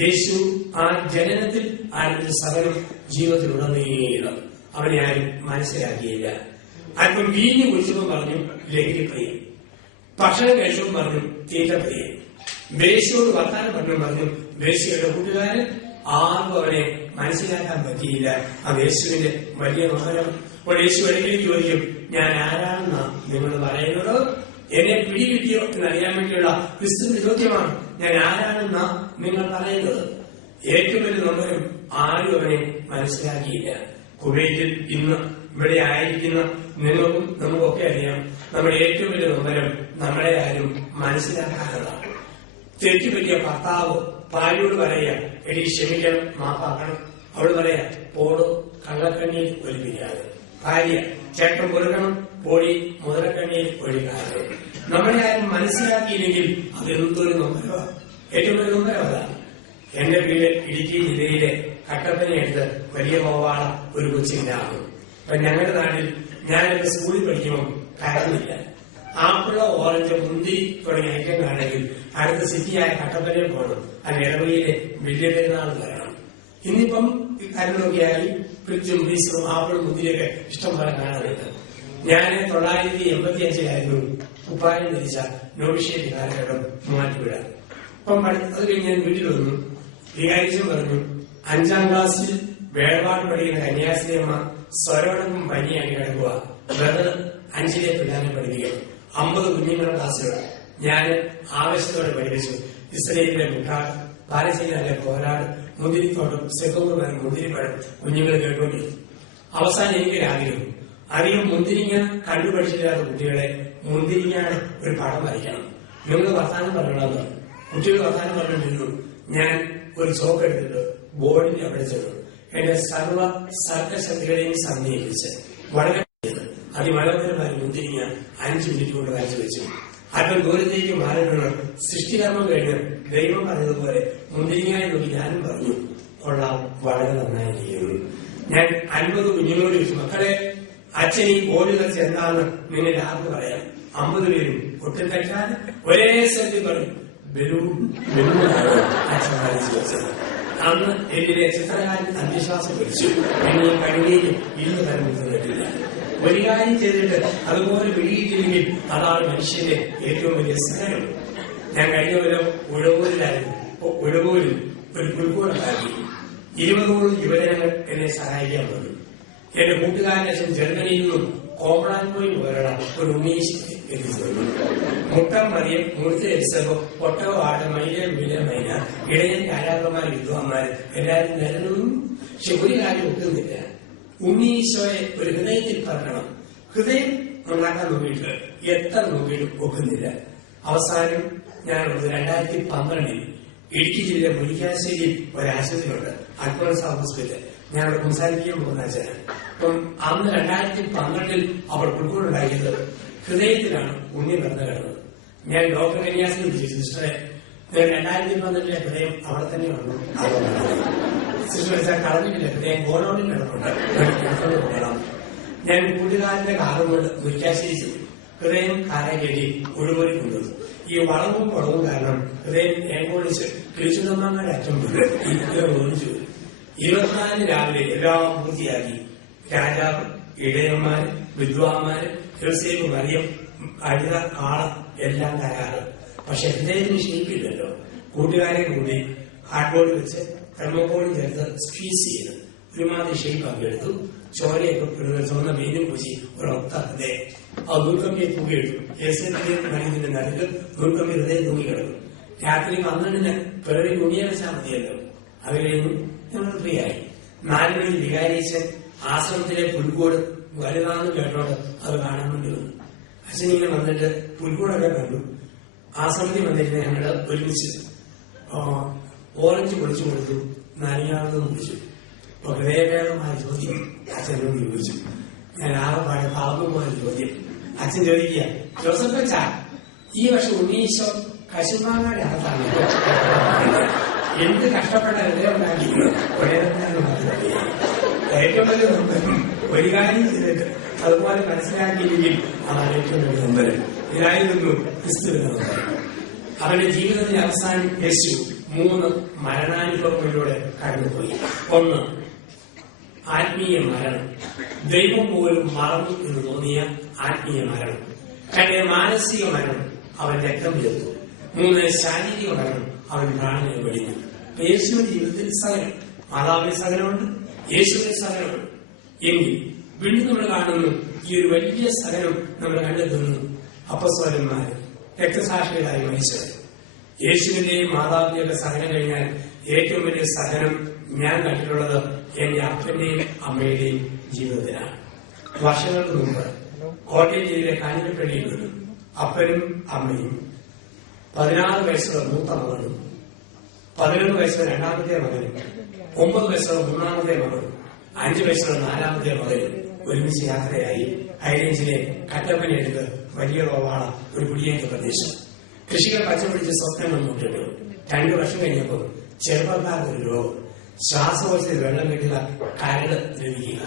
യേശു ആ ജനനത്തിൽ ആരംഭിച്ച സകലം ജീവിതത്തിലുടനീളം അവനെ ആരും മനസ്സിലാക്കിയില്ല. അല്പം വീഞ്ഞു കുടിച്ചപ്പോൾ പറഞ്ഞു ലഹരിപ്രിയൻ, ഭക്ഷണം കഴിച്ചപ്പോൾ പറഞ്ഞു തീറ്റപ്രിയൻ, വേശ്യയോട് വർത്താനം പറഞ്ഞു വേശ്യയുടെ കൂട്ടുകാരൻ. ആർക്കും അവനെ മനസ്സിലാക്കാൻ പറ്റിയില്ല. ആ യേശുവിന്റെ വലിയ മഹനം. അപ്പോൾ യേശു ഇടയ്ക്കിലേക്ക് ചോദിക്കും, ഞാൻ ആരാണെന്നാ നിങ്ങൾ പറയുന്നത്? എന്നെ പിടികിട്ടിയോ എന്നറിയാൻ വേണ്ടിയുള്ള ക്രിസ്തുവിന്റെ ചോദ്യമാണ്. ഞാൻ ആരാണെന്നാ നിങ്ങൾ പറയുന്നത്? ഏറ്റവും വലിയ നമ്പരം ആരും അവനെ മനസ്സിലാക്കിയില്ല. കുവൈറ്റിൽ ഇന്ന് ഇവിടെ ആയിരിക്കുന്ന നിങ്ങൾക്കും നമുക്കൊക്കെ അറിയാം, നമ്മുടെ ഏറ്റവും വലിയ നമ്പരം നമ്മളെ ആരും മനസ്സിലാക്കാനുള്ളതാണ്. തെറ്റുപറ്റിയ ഭർത്താവ് ഭാര്യയോട് പറയാ, എടി ക്ഷമിക്കണം, മാപ്പാക്കണം. അവള് പറയാ, പോടോ കള്ളക്കണ്ണിയിൽ ഒലിപ്പിക്കാതെ. ഭാര്യ, ചേട്ടൻ പൊറുക്കണം, പോടി മുതലക്കണ്ണിയിൽ ഒഴിക്കാതെ. നമ്മളെ ആരും മനസ്സിലാക്കിയില്ലെങ്കിൽ അതെന്തൊരു നൊമ്പരവാ. ഏറ്റവും വലിയ നൊമ്പരം അതാണ്. എന്റെ വീട് ഇടുക്കി ജില്ലയിലെ കട്ടപ്പനയടുത്ത് വലിയ പോവാള ഒരു കൊച്ചിനാകും. അപ്പൊ ഞങ്ങളുടെ നാട്ടിൽ ഞാനൊക്കെ സ്കൂളിൽ പഠിക്കുമ്പോൾ കടന്നില്ല. ആപ്പിള, ഓറഞ്ച്, മുന്തിരി തുടങ്ങിയ ഐറ്റങ്ങളാണെങ്കിൽ അടുത്ത സിറ്റിയായ കട്ടപ്പനയിൽ പോകണം. അത് ഇടവയിലെ വലിയ പെരുന്നാൾ വരണം. ഇന്നിപ്പം കരണ്ടൊക്കെയായി ഫ്രിഡ്ജും ഫ്രീസറും ആപ്പിളും മുന്തിരിയൊക്കെ ഇഷ്ടം പോലെ കാണാറുണ്ട്. ഞാൻ 1985 കുപ്പായം ധരിച്ച നോവിഷ്യേറ്റ് കാലഘട്ടം മാറ്റിവിടാം. അപ്പം അത് കഴിഞ്ഞ് ഞാൻ വീട്ടിൽ വന്നു. വികാരിച്ചും പറഞ്ഞു, 5ാം ക്ലാസ്സിൽ വേളപാട് പഠിക്കുന്ന കന്യാസ്ത്രീയമ്മ സ്വരോടൊപ്പം പനിയായി കിടക്കുക. വെറുതെ 5ലെ പിള്ളേരെ പഠിപ്പിക്കുക. 50 കുഞ്ഞുങ്ങളുടെ ക്ലാസ്സുകൾ ഞാൻ ആവേശത്തോടെ പഠിപ്പിച്ചു. ഇസ്രയേലിലെ മുട്ടാട്, പാലസ്തീനിലെ കോലാട്, മുന്തിരിത്തോട്ടം, സെക്കോർ മുന്തിരിപ്പഴം കുഞ്ഞുങ്ങൾ കേട്ടുകൊണ്ടിരുന്നു. അവസാനം എനിക്കൊരാഗ്രഹം, അധികം മുന്തിരിങ്ങ കണ്ടുപഠിച്ചില്ലാത്ത കുട്ടികളെ മുന്തിരിങ്ങാണ് ഒരു പടം വരയ്ക്കണം. നിങ്ങൾ വർത്താനം പറയണമെന്ന് കുട്ടികൾ വർത്താനം പറഞ്ഞിരുന്നു. ഞാൻ ഒരു ചോക്ക് എടുത്തിട്ട് ബോർഡിൽ അവിടെ ചെന്നു. എന്റെ സർവശക്തികളെയും സമന്വയിപ്പിച്ച് വളരെ അതിമനോഹരമായി മുന്തിരിങ്ങ 5 മിനിറ്റ് കൊണ്ട് വരച്ചു വെച്ചു. അല്പം ദൂരത്തേക്ക് മാറിയിട്ടുള്ള സൃഷ്ടികർമ്മം കഴിഞ്ഞ് ദൈവം പറഞ്ഞതുപോലെ മുന്തിരിങ്ങായി നോക്കി ഞാനും പറഞ്ഞു, കൊള്ളാം, വളരെ നന്നായിരിക്കുന്നു. ഞാൻ 50 കുഞ്ഞുങ്ങളോട് ചോദിച്ചു, മക്കളെ, അച്ഛൻ ഈ ബോർഡിൽ വെച്ച് എന്താണെന്ന് നിങ്ങൾ ആർക്ക് പറയാം? 50 പേരും ഒട്ടും തെറ്റാതെ ഒരേ സ്ഥലത്തിൽ പറഞ്ഞു, ബലൂൺ അച്ഛൻ വരച്ചു വെച്ചത്. അന്ന് എന്നിലെ ചിത്രകാരൻ അന്ത്യശ്വാസം പിടിച്ചു. എന്നെ കഴിയുകയും 20 തരം കിട്ടില്ല. ഒരു കാര്യം ചെയ്തിട്ട് അതുപോലെ പിടിയിട്ടില്ലെങ്കിൽ അതാണ് മനുഷ്യന്റെ ഏറ്റവും വലിയ സഹനം. ഞാൻ കഴിഞ്ഞ കൊല്ലം ഉഴവൂരിലായിരുന്നു. ഉഴവൂരിൽ ഒരു പുൽക്കൂടുണ്ടാക്കി. 20 യുവജനങ്ങൾ എന്നെ സഹായിക്കാൻ വന്നു. എന്റെ കൂട്ടുകാരൻ അച്ഛൻ ജർമ്മനിയിൽ നിന്നും കോമളാൻപോയി പോലുള്ള ഒരു ഉണ്ണീശ് എത്തിച്ചു. മുട്ടം മറിയം, മുഴുത്ത എലിസബോ, ഒട്ടക ആട്, മൈലം വിലമൈന, ഇടയൻ കാരാകന്മാർ, വിദ്വാന്മാർ എല്ലാവരും നിരന്നു. പക്ഷെ ഒരു കാര്യം ഒക്കുന്നില്ല. ഉണ്ണീശോയെ ഒരു ഹൃദയത്തിൽ പറക്കണം. ഹൃദയം ഉണ്ടാക്കാൻ നോക്കിയിട്ട് എത്ര നോക്കിയിട്ടും ഒക്കുന്നില്ല. അവസാനം ഞാൻ 2012 ഇടുക്കി ജില്ലയിലെ മുരിക്കാശ്ശേരിയിൽ ഒരാശുപത്രിയുണ്ട്, അക്ബർസ് ഹോസ്പിറ്റൽ. ഞാൻ അവിടെ സംസാരിക്കാൻ പോകുന്ന അച്ഛനാണ്. അപ്പം അന്ന് 2012 അവൾ ഉൾക്കൊണ്ടുണ്ടാക്കിയത് ഹൃദയത്തിലാണ് ഉണ്ണി പിറന്നു കിടന്നത്. ഞാൻ ഡോക്ടർ കന്യാസിനെ വിളിച്ചു, സിസ്റ്ററെ 2012 ഹൃദയം അവിടെ തന്നെ വന്നു. സിസ്റ്റർ വെച്ചാൽ കളഞ്ഞിട്ടില്ല, ഹൃദയം ഗോഡൌണിൽ കിടപ്പുണ്ട്. ഞാൻ കൂട്ടുകാരന്റെ കാറും കൊണ്ട് മുരിക്കാശ്ശേരി ഹൃദയം കാറെ കയറ്റി ഒഴുകോരി കൊണ്ടുവന്നു. ഈ വളവും കുളവും കാരണം ഹൃദയം ഏകോളിച്ച് കിളിച്ചുതമ്മാരുടെ അറ്റം ഓടിച്ചു. 24 രാവിലെ എല്ലാം പൂർത്തിയാക്കി. രാജാവ്, ഇടയന്മാര്, വിദ്വാന്മാര്, യോസേഫ്, മറിയം, കഴുത, കാള എല്ലാം തയ്യാറ്. പക്ഷെ ഹൃദയത്തിന് ഷേപ്പില്ലല്ലോ. കൂട്ടുകാരെ കൂടി ഹാർഡ്ബോർഡ് വെച്ച് തെർമോക്കോളും ചേർത്ത് സ്ക്വീസ് ചെയ്ത് ഒരുമാതിരി ഷേപ്പ് ആക്കി എടുത്തു. ചോരയൊക്കെ ചുവന്ന മീനും പൂശി ഒരൊത്ത ഹൃദയം. ആ നൂൽക്കമ്പിയെ തൂക്കിയിട്ടു. മറിയത്തിന്റെ നടുക്ക് നൂൽക്കമ്പി ഹൃദയം തൂങ്ങിക്കിടക്കും. രാത്രി 12 പിറവി തുണിയെ വെച്ചാൽ മതിയല്ലോ. അത് കഴിഞ്ഞു ഞങ്ങൾ ഫ്രീ ആയി. 4 മണി വികാരീച്ചൻ ആശ്രമത്തിലെ പുൽക്കൂട് വലുതാണെന്ന് കേട്ടോണ്ട് അത് കാണാൻ വേണ്ടി വന്നു. അച്ഛനിങ്ങനെ വന്നിട്ട് പുൽക്കൂടൊക്കെ കണ്ടു. ആശ്രമത്തിൽ വന്നിരുന്ന ഞങ്ങള് ഒരുമിച്ച് ഓറഞ്ച് പൊളിച്ചു കൊടുത്തു. നനയാണെന്ന് വിളിച്ചു. അപ്പൊ ഹൃദയഭേദമായ ചോദ്യം അച്ഛനോട് ചോദിച്ചു. ഞാൻ ആകെപ്പാടെ പാപമായ ചോദ്യം. അച്ഛൻ ചോദിക്കുക, ജോസഫ് അച്ഛാ, ഈ വർഷം ഉണ്ണീശോ കശുമാങ്ങയുടെ അകത്താണ് എന്ത് കഷ്ടപ്പെട്ട ഹൃദയം ഉണ്ടാക്കിയിരുന്നു. ഏറ്റവും വലിയ നമ്പരം ഒരു കാര്യം ചെയ്തിട്ട് അതുപോലെ മനസ്സിലാക്കിയില്ലെങ്കിൽ അതാണ് ഏറ്റവും വലിയ നമ്പരം. ഇതായിരുന്നു ക്രിസ്തുവിന്റെ നമ്പരം. അവന്റെ ജീവിതത്തിന്റെ അവസാനം യേശു 3 മരണാനുഭവങ്ങളിലൂടെ കടന്നുപോയി. 1, ആത്മീയ മരണം. ദൈവം പോലും മറന്നു എന്ന് തോന്നിയ ആത്മീയ മരണം. 2, മാനസിക മരണം. അവൻ രക്തം ചേർത്തു. 3, ശാരീരിക മരണം. അവൻ പ്രാണനെ വെടിഞ്ഞു. യേശുവിന്റെ ജീവിതത്തിൽ സഹനം, മാതാവിന്റെ സഹനമുണ്ട്, യേശുവിന്റെ സഹനമുണ്ട്. എങ്കിൽ വീണ്ടും നമ്മൾ കാണുന്നു ഈ ഒരു വലിയ സഹനം നമ്മൾ കണ്ടെത്തുന്നു. അപ്പസ്തലന്മാര്, രക്തസാക്ഷികളായി മരിച്ചത്. യേശുവിന്റെയും മാതാവിന്റെയൊക്കെ സഹനം കഴിഞ്ഞാൽ ഏറ്റവും വലിയ സഹനം ഞാൻ കണ്ടിട്ടുള്ളത് എന്റെ അപ്പന്റെയും അമ്മയുടെയും ജീവിതത്തിലാണ്. വർഷങ്ങൾക്ക് മുമ്പ് കോട്ടയം ജില്ലയിലെ കാഞ്ഞിരപ്പള്ളിയിൽ നിന്ന് അപ്പനും അമ്മയും 16 വയസ്സുള്ള മൂത്ത മകനും 11 വയസ്സുള്ള രണ്ടാമത്തെ മകനും 9 വയസ്സുള്ള മൂന്നാമത്തെ മകനും 5 വയസ്സുള്ള 4ാമത്തെ മകനും ഒരുമിച്ച് യാത്രയായി ഹൈറേഞ്ചിലെ കട്ടപ്പനയെടുത്ത് വലിയ റോവാള ഒരു കുടിയേറ്റ പ്രദേശം. കൃഷികൾ പച്ചപിടിച്ച് സ്വപ്നങ്ങൾ മുട്ടിട്ടു. 2 വർഷം കഴിഞ്ഞപ്പോൾ ചെറുപ്പക്കാർക്ക് ഒരു രോഗം, ശ്വാസകോശത്തിൽ വെള്ളം കെട്ടുക, കരട് ദ്രവിക്കുക.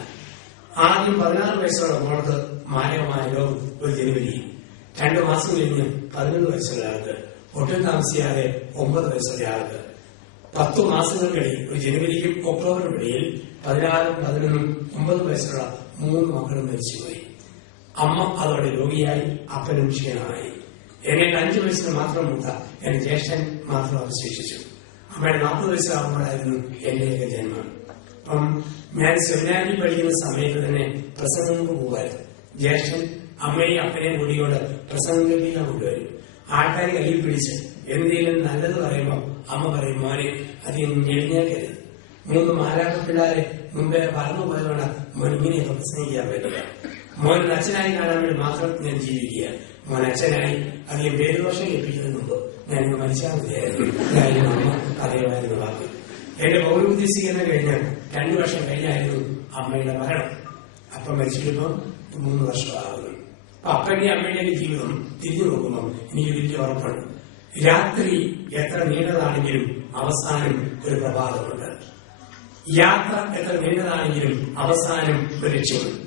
ആദ്യം 16 വയസ്സുള്ള മോൾക്ക് മാരകമായ രോഗം ഒരു ജനുവരി. 2 മാസം കഴിഞ്ഞ് 11 വയസ്സുള്ള ആൾക്ക്, ഒട്ടും താമസിയാതെ 9 വയസ്സുള്ള ആൾക്ക്. 10 മാസങ്ങൾക്കിടയിൽ ഒരു ജനുവരിക്കും ഒക്ടോബറിനും ഇടയിൽ 16, 11, 9 വയസ്സുള്ള 3 മക്കളും മരിച്ചുപോയി. അമ്മ അതോടെ രോഗിയായി, അപ്പനും ക്ഷീണമായി. എന്നെ 5 വയസ്സിന് മാത്രം മൂത്ത എന്റെ ജ്യേഷ്ഠൻ മാത്രം അവശേഷിച്ചു. അമ്മയുടെ 40 വയസ്സാകുമ്പോഴായിരുന്നു എന്റെയൊക്കെ ജന്മം. അപ്പം ഞാൻ സെമിനാരിൽ പഠിക്കുന്ന സമയത്ത് തന്നെ പ്രസംഗങ്ങൾക്ക് പോകുമായിരുന്നു. ജ്യേഷ്ഠൻ അമ്മയും അപ്പനെയും കൂടിയോട് പ്രസംഗം കേൾപ്പിക്കാൻ കൊണ്ടുവരും. ആൾക്കാർ കയ്യിൽ പിടിച്ച് എന്തെങ്കിലും നല്ലത് പറയുമ്പോൾ അമ്മ പറയും, മോനെ അധികം ഞെളിഞ്ഞേക്കരുത്. 3 മാലാഖ പിള്ളേരെ മുമ്പേ പറന്നു പോയതുകൊണ്ട് മോൻ ഇങ്ങനെയൊക്കെ പ്രസംഗിക്കാൻ പറ്റില്ല. മോൻ അച്ഛനായി കാണാൻ വേണ്ടി മാത്രം ഞാൻ ജീവിക്കുക. മോൻ അച്ഛനായി അധികം പേരുദോഷം കേൾപ്പിക്കുന്നതിന് മുമ്പ് ഞാൻ മരിച്ചാൽ മതിയായിരുന്നു. അമ്മ പറയുമായിരുന്നു വാക്ക്. എന്റെ പൗരോഹിത്യ സ്വീകരണം കഴിഞ്ഞാൽ 2 വർഷം കഴിഞ്ഞായിരുന്നു അമ്മയുടെ മരണം. അപ്പം മരിച്ചിട്ടിപ്പം 3 വർഷമാകുന്നു. അപ്പൊ അപ്പന്റെ അമ്മയുടെ ജീവിതം തിരിഞ്ഞു നോക്കുമ്പോൾ എനിക്ക് വലിയ ഉറപ്പുണ്ട്. രാത്രി എത്ര നീണ്ടതാണെങ്കിലും അവസാനം ഒരു പ്രഭാതമുണ്ട്. യാത്ര എത്ര നീണ്ടതാണെങ്കിലും അവസാനം ഒരു ലക്ഷ്യമുണ്ട്.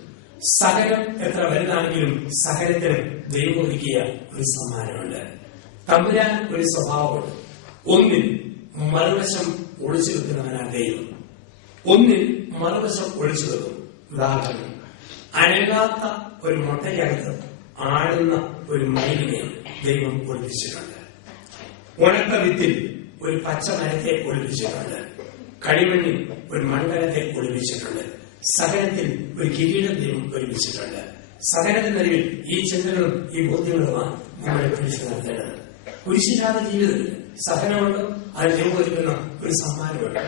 സഹനം എത്ര വലുതാണെങ്കിലും സഹനത്തിന് ദൈവം ഒരുക്കിയ ഒരു സമ്മാനമുണ്ട്. തമ്പുരാൻ ഒരു സ്വഭാവമുണ്ട്. ഒന്നിൽ മറുവശം ഒളിച്ചു വെക്കുന്നവനാണ് ദൈവം. ഒന്നിൽ മറുവശം ഒളിച്ചു വെക്കും. ഉദാഹരണം, അനങ്ങാത്ത ഒരു മുട്ടയ്ക്കകത്ത് ആടുന്ന ഒരു മയിലിനെ ദൈവം ഒളിപ്പിച്ചിട്ടുണ്ട്. ഉണക്ക വിത്തിൽ ഒരു പച്ചമരത്തെ ഒളിപ്പിച്ചിട്ടുണ്ട്. കളിമണ്ണിൽ ഒരു മൺകലത്തെ ഒളിപ്പിച്ചിട്ടുണ്ട്. സഹനത്തിൽ ഒരു കിരീടം ദൈവം ഒളിപ്പിച്ചിട്ടുണ്ട്. സഹനത്തിനരികിൽ ഈ ചിന്തകളും ഈ ബോധ്യങ്ങളുമാണ് നമ്മളെ പിടിച്ചു നടത്തേണ്ടത്. കുരിശില്ലാത്ത ജീവിതത്തിൽ സഹനമുണ്ട്, അത് ദൈവം ഒരുക്കുന്ന ഒരു സമ്മാനമുണ്ട്.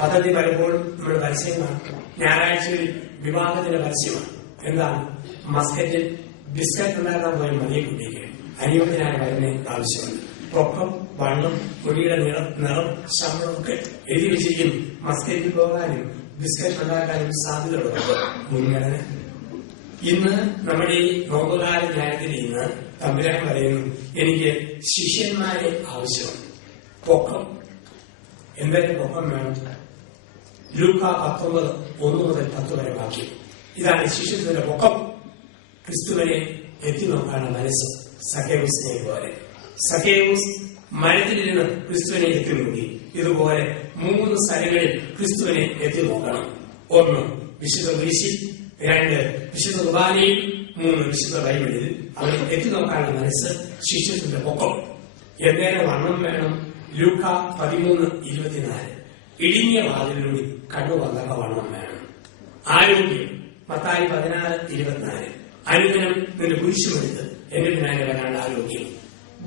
പദ്ധതി പലപ്പോഴും നമ്മൾ പരസ്യം കാണും. ഞായറാഴ്ചകളിൽ വിവാഹത്തിന്റെ പരസ്യമാണ്. എന്താണ്? മസ്കറ്റിൽ ബിസ്ക്കറ്റ് ഉണ്ടാക്കാൻ പോയ മതിയെക്കുട്ടിക്ക് അനുയോജ്യനായ മകനെ ആവശ്യമുണ്ട്. പൊക്കം, വണ്ണം, മുടിയുടെ നിറം, ശമ്പളമൊക്കെ എഴുതി വെച്ചിരിക്കുന്നു. മസ്കറ്റിൽ പോകാനും ബിസ്ക്കറ്റ് ഉണ്ടാക്കാനും സാധ്യതയുള്ളത് മുൻഗണന. ഇന്ന് നമ്മുടെ ഈ നോമ്പുകാല ധ്യാനത്തിൽ ഇന്ന് തമ്പുരാൻ പറയുന്നു, എനിക്ക് ശിഷ്യന്മാരെ ആവശ്യമുണ്ട്. പൊക്കം, എന്തൊക്കെ പൊക്കം വേണം? ലൂക്കാ 19:1-10 വരെ വാക്യം. ഇതാണ് ശിഷ്യത്തിന്റെ പൊക്കം. ക്രിസ്തുവിനെ എത്തി നോക്കാനുള്ള മനസ്സ്. സക്കേവൂസിനെ പോലെ സക്കേവൂസ് മരത്തിലിരുന്ന് ക്രിസ്തുവിനെ എത്തി നോക്കി. ഇതുപോലെ 3 സ്ഥലങ്ങളിൽ ക്രിസ്തുവിനെ എത്തി നോക്കണം. 1 വിശുദ്ധ കുരിശിൽ, 2 വിശുദ്ധ കുർബാനയിൽ, 3 വിശുദ്ധ ബൈബിളിൽ അവരെ എത്തി നോക്കാനുള്ള മനസ്സ്. ശിഷ്യത്തിന്റെ പൊക്കം. എന്തേലും വണ്ണം വേണം? ലൂക്കാ 13:24 ഇടുങ്ങിയ വാതിലിലൂടെ കണ്ണുവന്നക വണ്ണം വേണം. ആരോഗ്യം മത്തായി 16:24 അനുദിനം നിന്റെ കുരിശുമെടുത്ത് എന്റെ പിന്നാലെ വരാനുള്ള ആരോഗ്യം.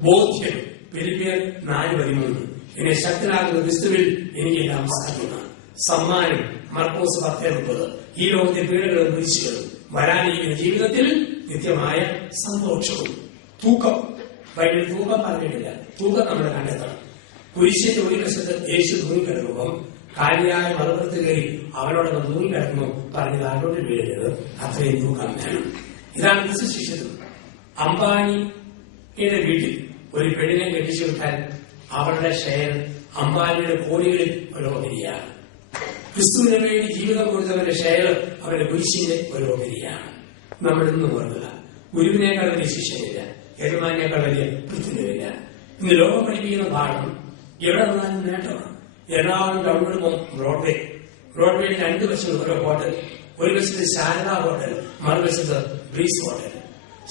ബോധ്യം ഫിലിപ്പിയർ 4:13 എന്നെ ശക്തനാകുന്ന ക്രിസ്തുവിൽ എനിക്കെല്ലാം സാധ്യമാണ്. സമ്മാനം മർക്കോസ് 10:30 ഈ ലോകത്തെ പീഡകളും കുരിശുകളും വരാനിരിക്കുന്ന ജീവിതത്തിൽ നിത്യമായ സന്തോഷവും. തൂക്കം, ബൈബിൾ തൂക്കം പറഞ്ഞിട്ടില്ല. തൂക്കം നമ്മൾ കണ്ടെത്തണം. കുരിശിന്റെ ഒരു വശത്ത് യേശു തൂങ്ങിക്കിടക്കുമ്പോൾ കാര്യമായ മറുപുറത്ത് കയറി അവനോടൊപ്പം തൂങ്ങിക്കിടക്കുമ്പോൾ പറഞ്ഞത് ആരോട് വീഴരുത്, അത്രയും തൂക്കം വേണം. ഇതാണ് ക്രിസ്തു ശിഷ്യത്വം. അംബാനിയുടെ വീട്ടിൽ ഒരു പെണ്ണിനെ കെട്ടിച്ചു വിട്ടാൽ അവരുടെ ഷെയർ അംബാനിയുടെ കോടികളിൽ ഒരു ഓഹരിയാണ്. ക്രിസ്തുവിന് വേണ്ടി ജീവിതം കൊടുത്തവരുടെ ഷെയർ അവരുടെ കുരിശിന്റെ ഒരു ഓഹരിയാണ്. നമ്മൾ ഇന്ന് ഓർക്കുക, ഗുരുവിനേക്കാൾ വലിയ ശിഷ്യനില്ല, യജമാനേക്കാൾ വലിയ പൃഥ്വിനില്ല. ഇന്ന് ലോകം പഠിപ്പിക്കുന്ന പാഠം എവിടെ വന്നാലും നേട്ടമാണ്. എറണാകുളം ടൗണിൽ ബ്രോഡ്വേയിൽ 2 വശങ്ങൾ ഓരോ ഹോട്ടൽ. ഒരു വശത്ത് ശാരദ ഹോട്ടൽ, മറുവശത്ത് ബ്രീസ് ഹോട്ടൽ.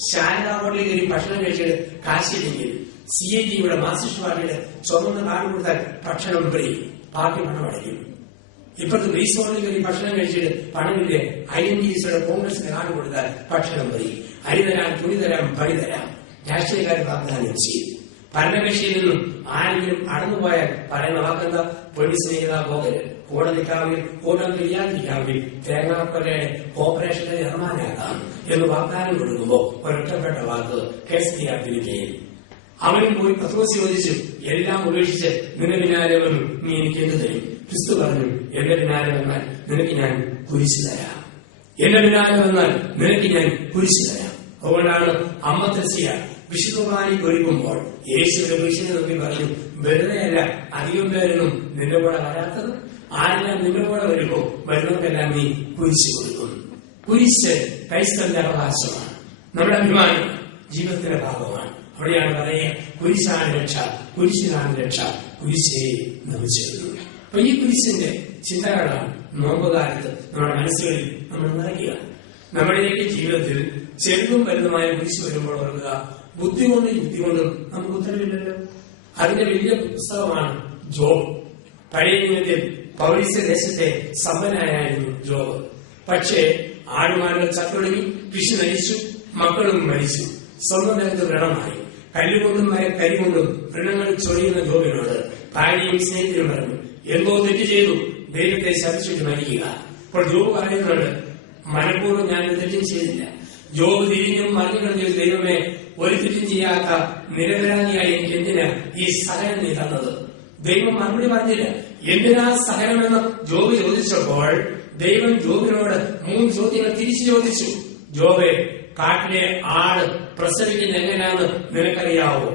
ശാരദ ഹോട്ടലിൽ കയറി ഭക്ഷണം കഴിച്ചിട്ട് കാശില്ലെങ്കിൽ CITയുടെ മാർക്സിസ്റ്റ് പാർട്ടിയുടെ ചുമന്ന കാർഡ് കൊടുത്താൽ ഭക്ഷണം ഫ്രീ, പാർട്ടി പണം അടയ്ക്കും. ഇപ്പോഴത്തെ ബ്രീസ് ഹോട്ടലിൽ കയറി ഭക്ഷണം കഴിച്ചിട്ട് പണമില്ലേ INTCയുടെ കോൺഗ്രസിന്റെ കാർഡ് കൊടുത്താൽ ഭക്ഷണം ഫ്രീ. അരി തരാം, തുണി തരാം, പണി തരാം. രാഷ്ട്രീയക്കാർ വാഗ്ദാനം ചെയ്യും. ഭരണകക്ഷിയിൽ നിന്നും ആരെങ്കിലും അടന്നുപോയാൽ പറയുന്ന വാക്കെന്താ? പൊടി സ്നേഹിത പോകരുത്, കൂടെ നിൽക്കാമെങ്കിൽ കൂട്ടം ചെയ്യാതിരിക്കാമെങ്കിൽ തേങ്ങാക്കൊലയുടെ ഓപ്പറേഷനെ നിർമ്മാനാക്കാം എന്ന് വാഗ്ദാനം കൊടുക്കുമ്പോൾ ഒരൊറ്റപ്പെട്ട വാക്ക് കേസരിയാക്കിയിരിക്കുകയും അവനും പോയി പത്രോസ് ചോദിച്ചു, എല്ലാം ഉപേക്ഷിച്ച് നിന്റെ പിന്നാലെ വന്നു, നീ എനിക്ക് എന്ത് തരും? ക്രിസ്തു പറഞ്ഞു, എന്റെ പിന്നാലെ വന്നാൽ നിനക്ക് ഞാൻ കുരിശ് തരാം. എന്റെ പിന്നാലെ വന്നാൽ നിനക്ക് ഞാൻ കുരിശ് തരാം. അതുകൊണ്ടാണ് അമ്മ തെരേസ്യ വിശുദ്ധ കുർബാനയ്ക്ക് ഒരുക്കുമ്പോൾ യേശുവിന്റെ കുരിശിനെ നോക്കി പറഞ്ഞു, വെറുതെയല്ല അധികം പേരൊന്നും നിന്റെ കൂടെ വരാത്തത്. ആരെല്ലാം നിന്റെ കൂടെ വരുമ്പോ വരുന്നവർക്കെല്ലാം നീ കുരിശ് കൊടുക്കും. കുരിശ് ക്രൈസ്തവന്റെ അവകാശമാണ്, നമ്മുടെ അഭിമാനം, ജീവിതത്തിന്റെ ഭാഗമാണ്. അവിടെയാണ് പറയുക, കുരിശാണ് രക്ഷ, കുരിശിനാണ് രക്ഷ, കുരിശേ നമിച്ചിരുന്നു. അപ്പൊ ഈ കുരിശിന്റെ ചിന്തകളാണ് നോമ്പുകാലത്ത് നമ്മുടെ മനസ്സുകളിൽ നമ്മൾ നിറയ്ക്കുക. നമ്മുടെയൊക്കെ ജീവിതത്തിൽ ചെറുതും വലുതുമായ കുരിശ് വരുമ്പോൾ ഓർക്കുക, ബുദ്ധി കൊണ്ടും യുക്തി കൊണ്ടും നമുക്ക് ഉത്തരവില്ലല്ലോ. അതിന്റെ വലിയ പുസ്തകമാണ് ജോബ്. പഴയ നിയമത്തിൽ പൗരസ്ത്യ ദേശത്തെ സമ്പന്നനായിരുന്നു ജോബ്. പക്ഷേ ആടുമാടുകൾ ചത്തൊടുങ്ങി, കൃഷി നശിച്ചു, മക്കളും മരിച്ചു, സ്വന്തം രംഗത്ത് വ്രണമായി. കല്ലുകൊണ്ടും കരികൊണ്ടും വ്രണങ്ങൾ ചൊറിയുന്ന ജോബിനോട് ഭാര്യയും സ്നേഹിതരും പറഞ്ഞു, എന്തോ തെറ്റ് ചെയ്തു, ദൈവത്തെ ശപിച്ചിട്ട് മരിക്കുക. അപ്പോൾ ജോബ് പറയുന്നുണ്ട്, മനഃപൂർവ്വം ഞാനൊരു തെറ്റും ചെയ്തില്ല. ജോബ് തിരിഞ്ഞും മറിഞ്ഞു ദൈവമേ, ഒരു തെറ്റും ചെയ്യാത്ത നിരപരാധിയായി എനിക്ക് എന്തിനാ ഈ സഹനം നീ തന്നത്? ദൈവം മറുപടി പറഞ്ഞില്ല. എന്തിനാ സഹനമെന്ന് ജോബ് ചോദിച്ചപ്പോൾ ദൈവം ജോബിനോട് 3 ചോദ്യങ്ങൾ തിരിച്ചു ചോദിച്ചു. ജോബേ, കാട്ടിലെ ആട് പ്രസവിക്കുന്ന എങ്ങനെയാണെന്ന് നിനക്കറിയാവോ?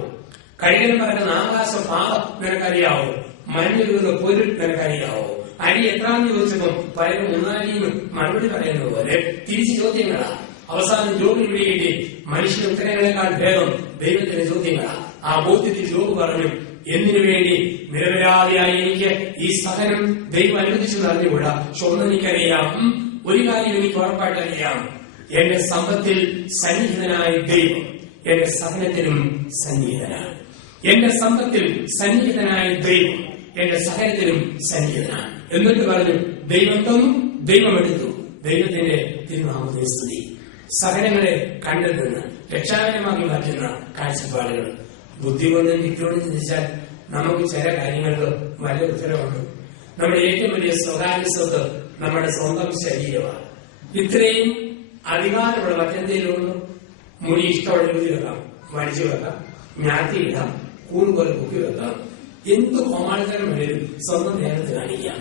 കഴുകൻ പറക്കുന്ന ആകാശ പാപം നിനക്കറിയാവോ? മഞ്ഞ് വീഴുന്ന പൊരുൾ നിനക്കറിയാവോ? അരി എത്രാന്ന് ചോദിച്ചപ്പോൾ പലരും 3 മറുപടി പറയുന്നത് പോലെ തിരിച്ചു ചോദ്യങ്ങളാ. അവസാനം ജോബിന് വിളിയേണ്ടി മനുഷ്യന്റെ ഉത്തരങ്ങളെക്കാൾ ഭേദം ദൈവത്തിന്റെ ചോദ്യങ്ങളാ. ആ ബോധ്യത്തിൽ ജോബ് പറഞ്ഞു, എന്തിനു വേണ്ടി നിരപരാധിയായി എനിക്ക് ഈ സഹനം ദൈവം അനുവദിച്ചു അറിഞ്ഞുകൂടാ. സ്വന്തം എനിക്കറിയാം, ഒരു കാര്യം എനിക്ക് ഉറപ്പായിട്ടറിയാം, എന്റെ സമ്പത്തിൽ സന്നിഹിതനായ ദൈവം എന്റെ സഹനത്തിനും സന്നിഹിതനാണ്. എന്റെ സമ്പത്തിൽ സന്നിഹിതനായ ദൈവം എന്റെ സഹനത്തിനും സന്നിഹിതനാണ്. എന്നിട്ട് പറഞ്ഞു, ദൈവം തന്നു, ദൈവം എടുത്തു, ദൈവത്തിന്റെ തിരുനാമത്തെ സ്തുതി. സഹനങ്ങളെ കണ്ടെത്തുന്ന രക്ഷാകരമാക്കി മാറ്റുന്ന കാഴ്ചപ്പാടുകൾ. ബുദ്ധി കൊണ്ട് യുക്തിയോട് ചിന്തിച്ചാൽ നമുക്ക് ചില കാര്യങ്ങൾക്ക് വലിയ ഉത്തരവുണ്ട്. നമ്മുടെ ഏറ്റവും വലിയ സ്വകാര്യ സ്വത്ത് നമ്മുടെ സ്വന്തം ശരീരമാണ്. ഇത്രയും അധികാരമുള്ള മറ്റെന്തെങ്കിലും മുടി ഇഷ്ടമുള്ള എഴുതി വെക്കാം, വടിച്ചു വെക്കാം, ഞാത്തിയിടാം, കൂൺ പോലെ കുക്കി വെക്കാം. എന്ത് കോമാളിത്തരം വേണേലും സ്വന്തം നേരത്തെ കാണിക്കാം.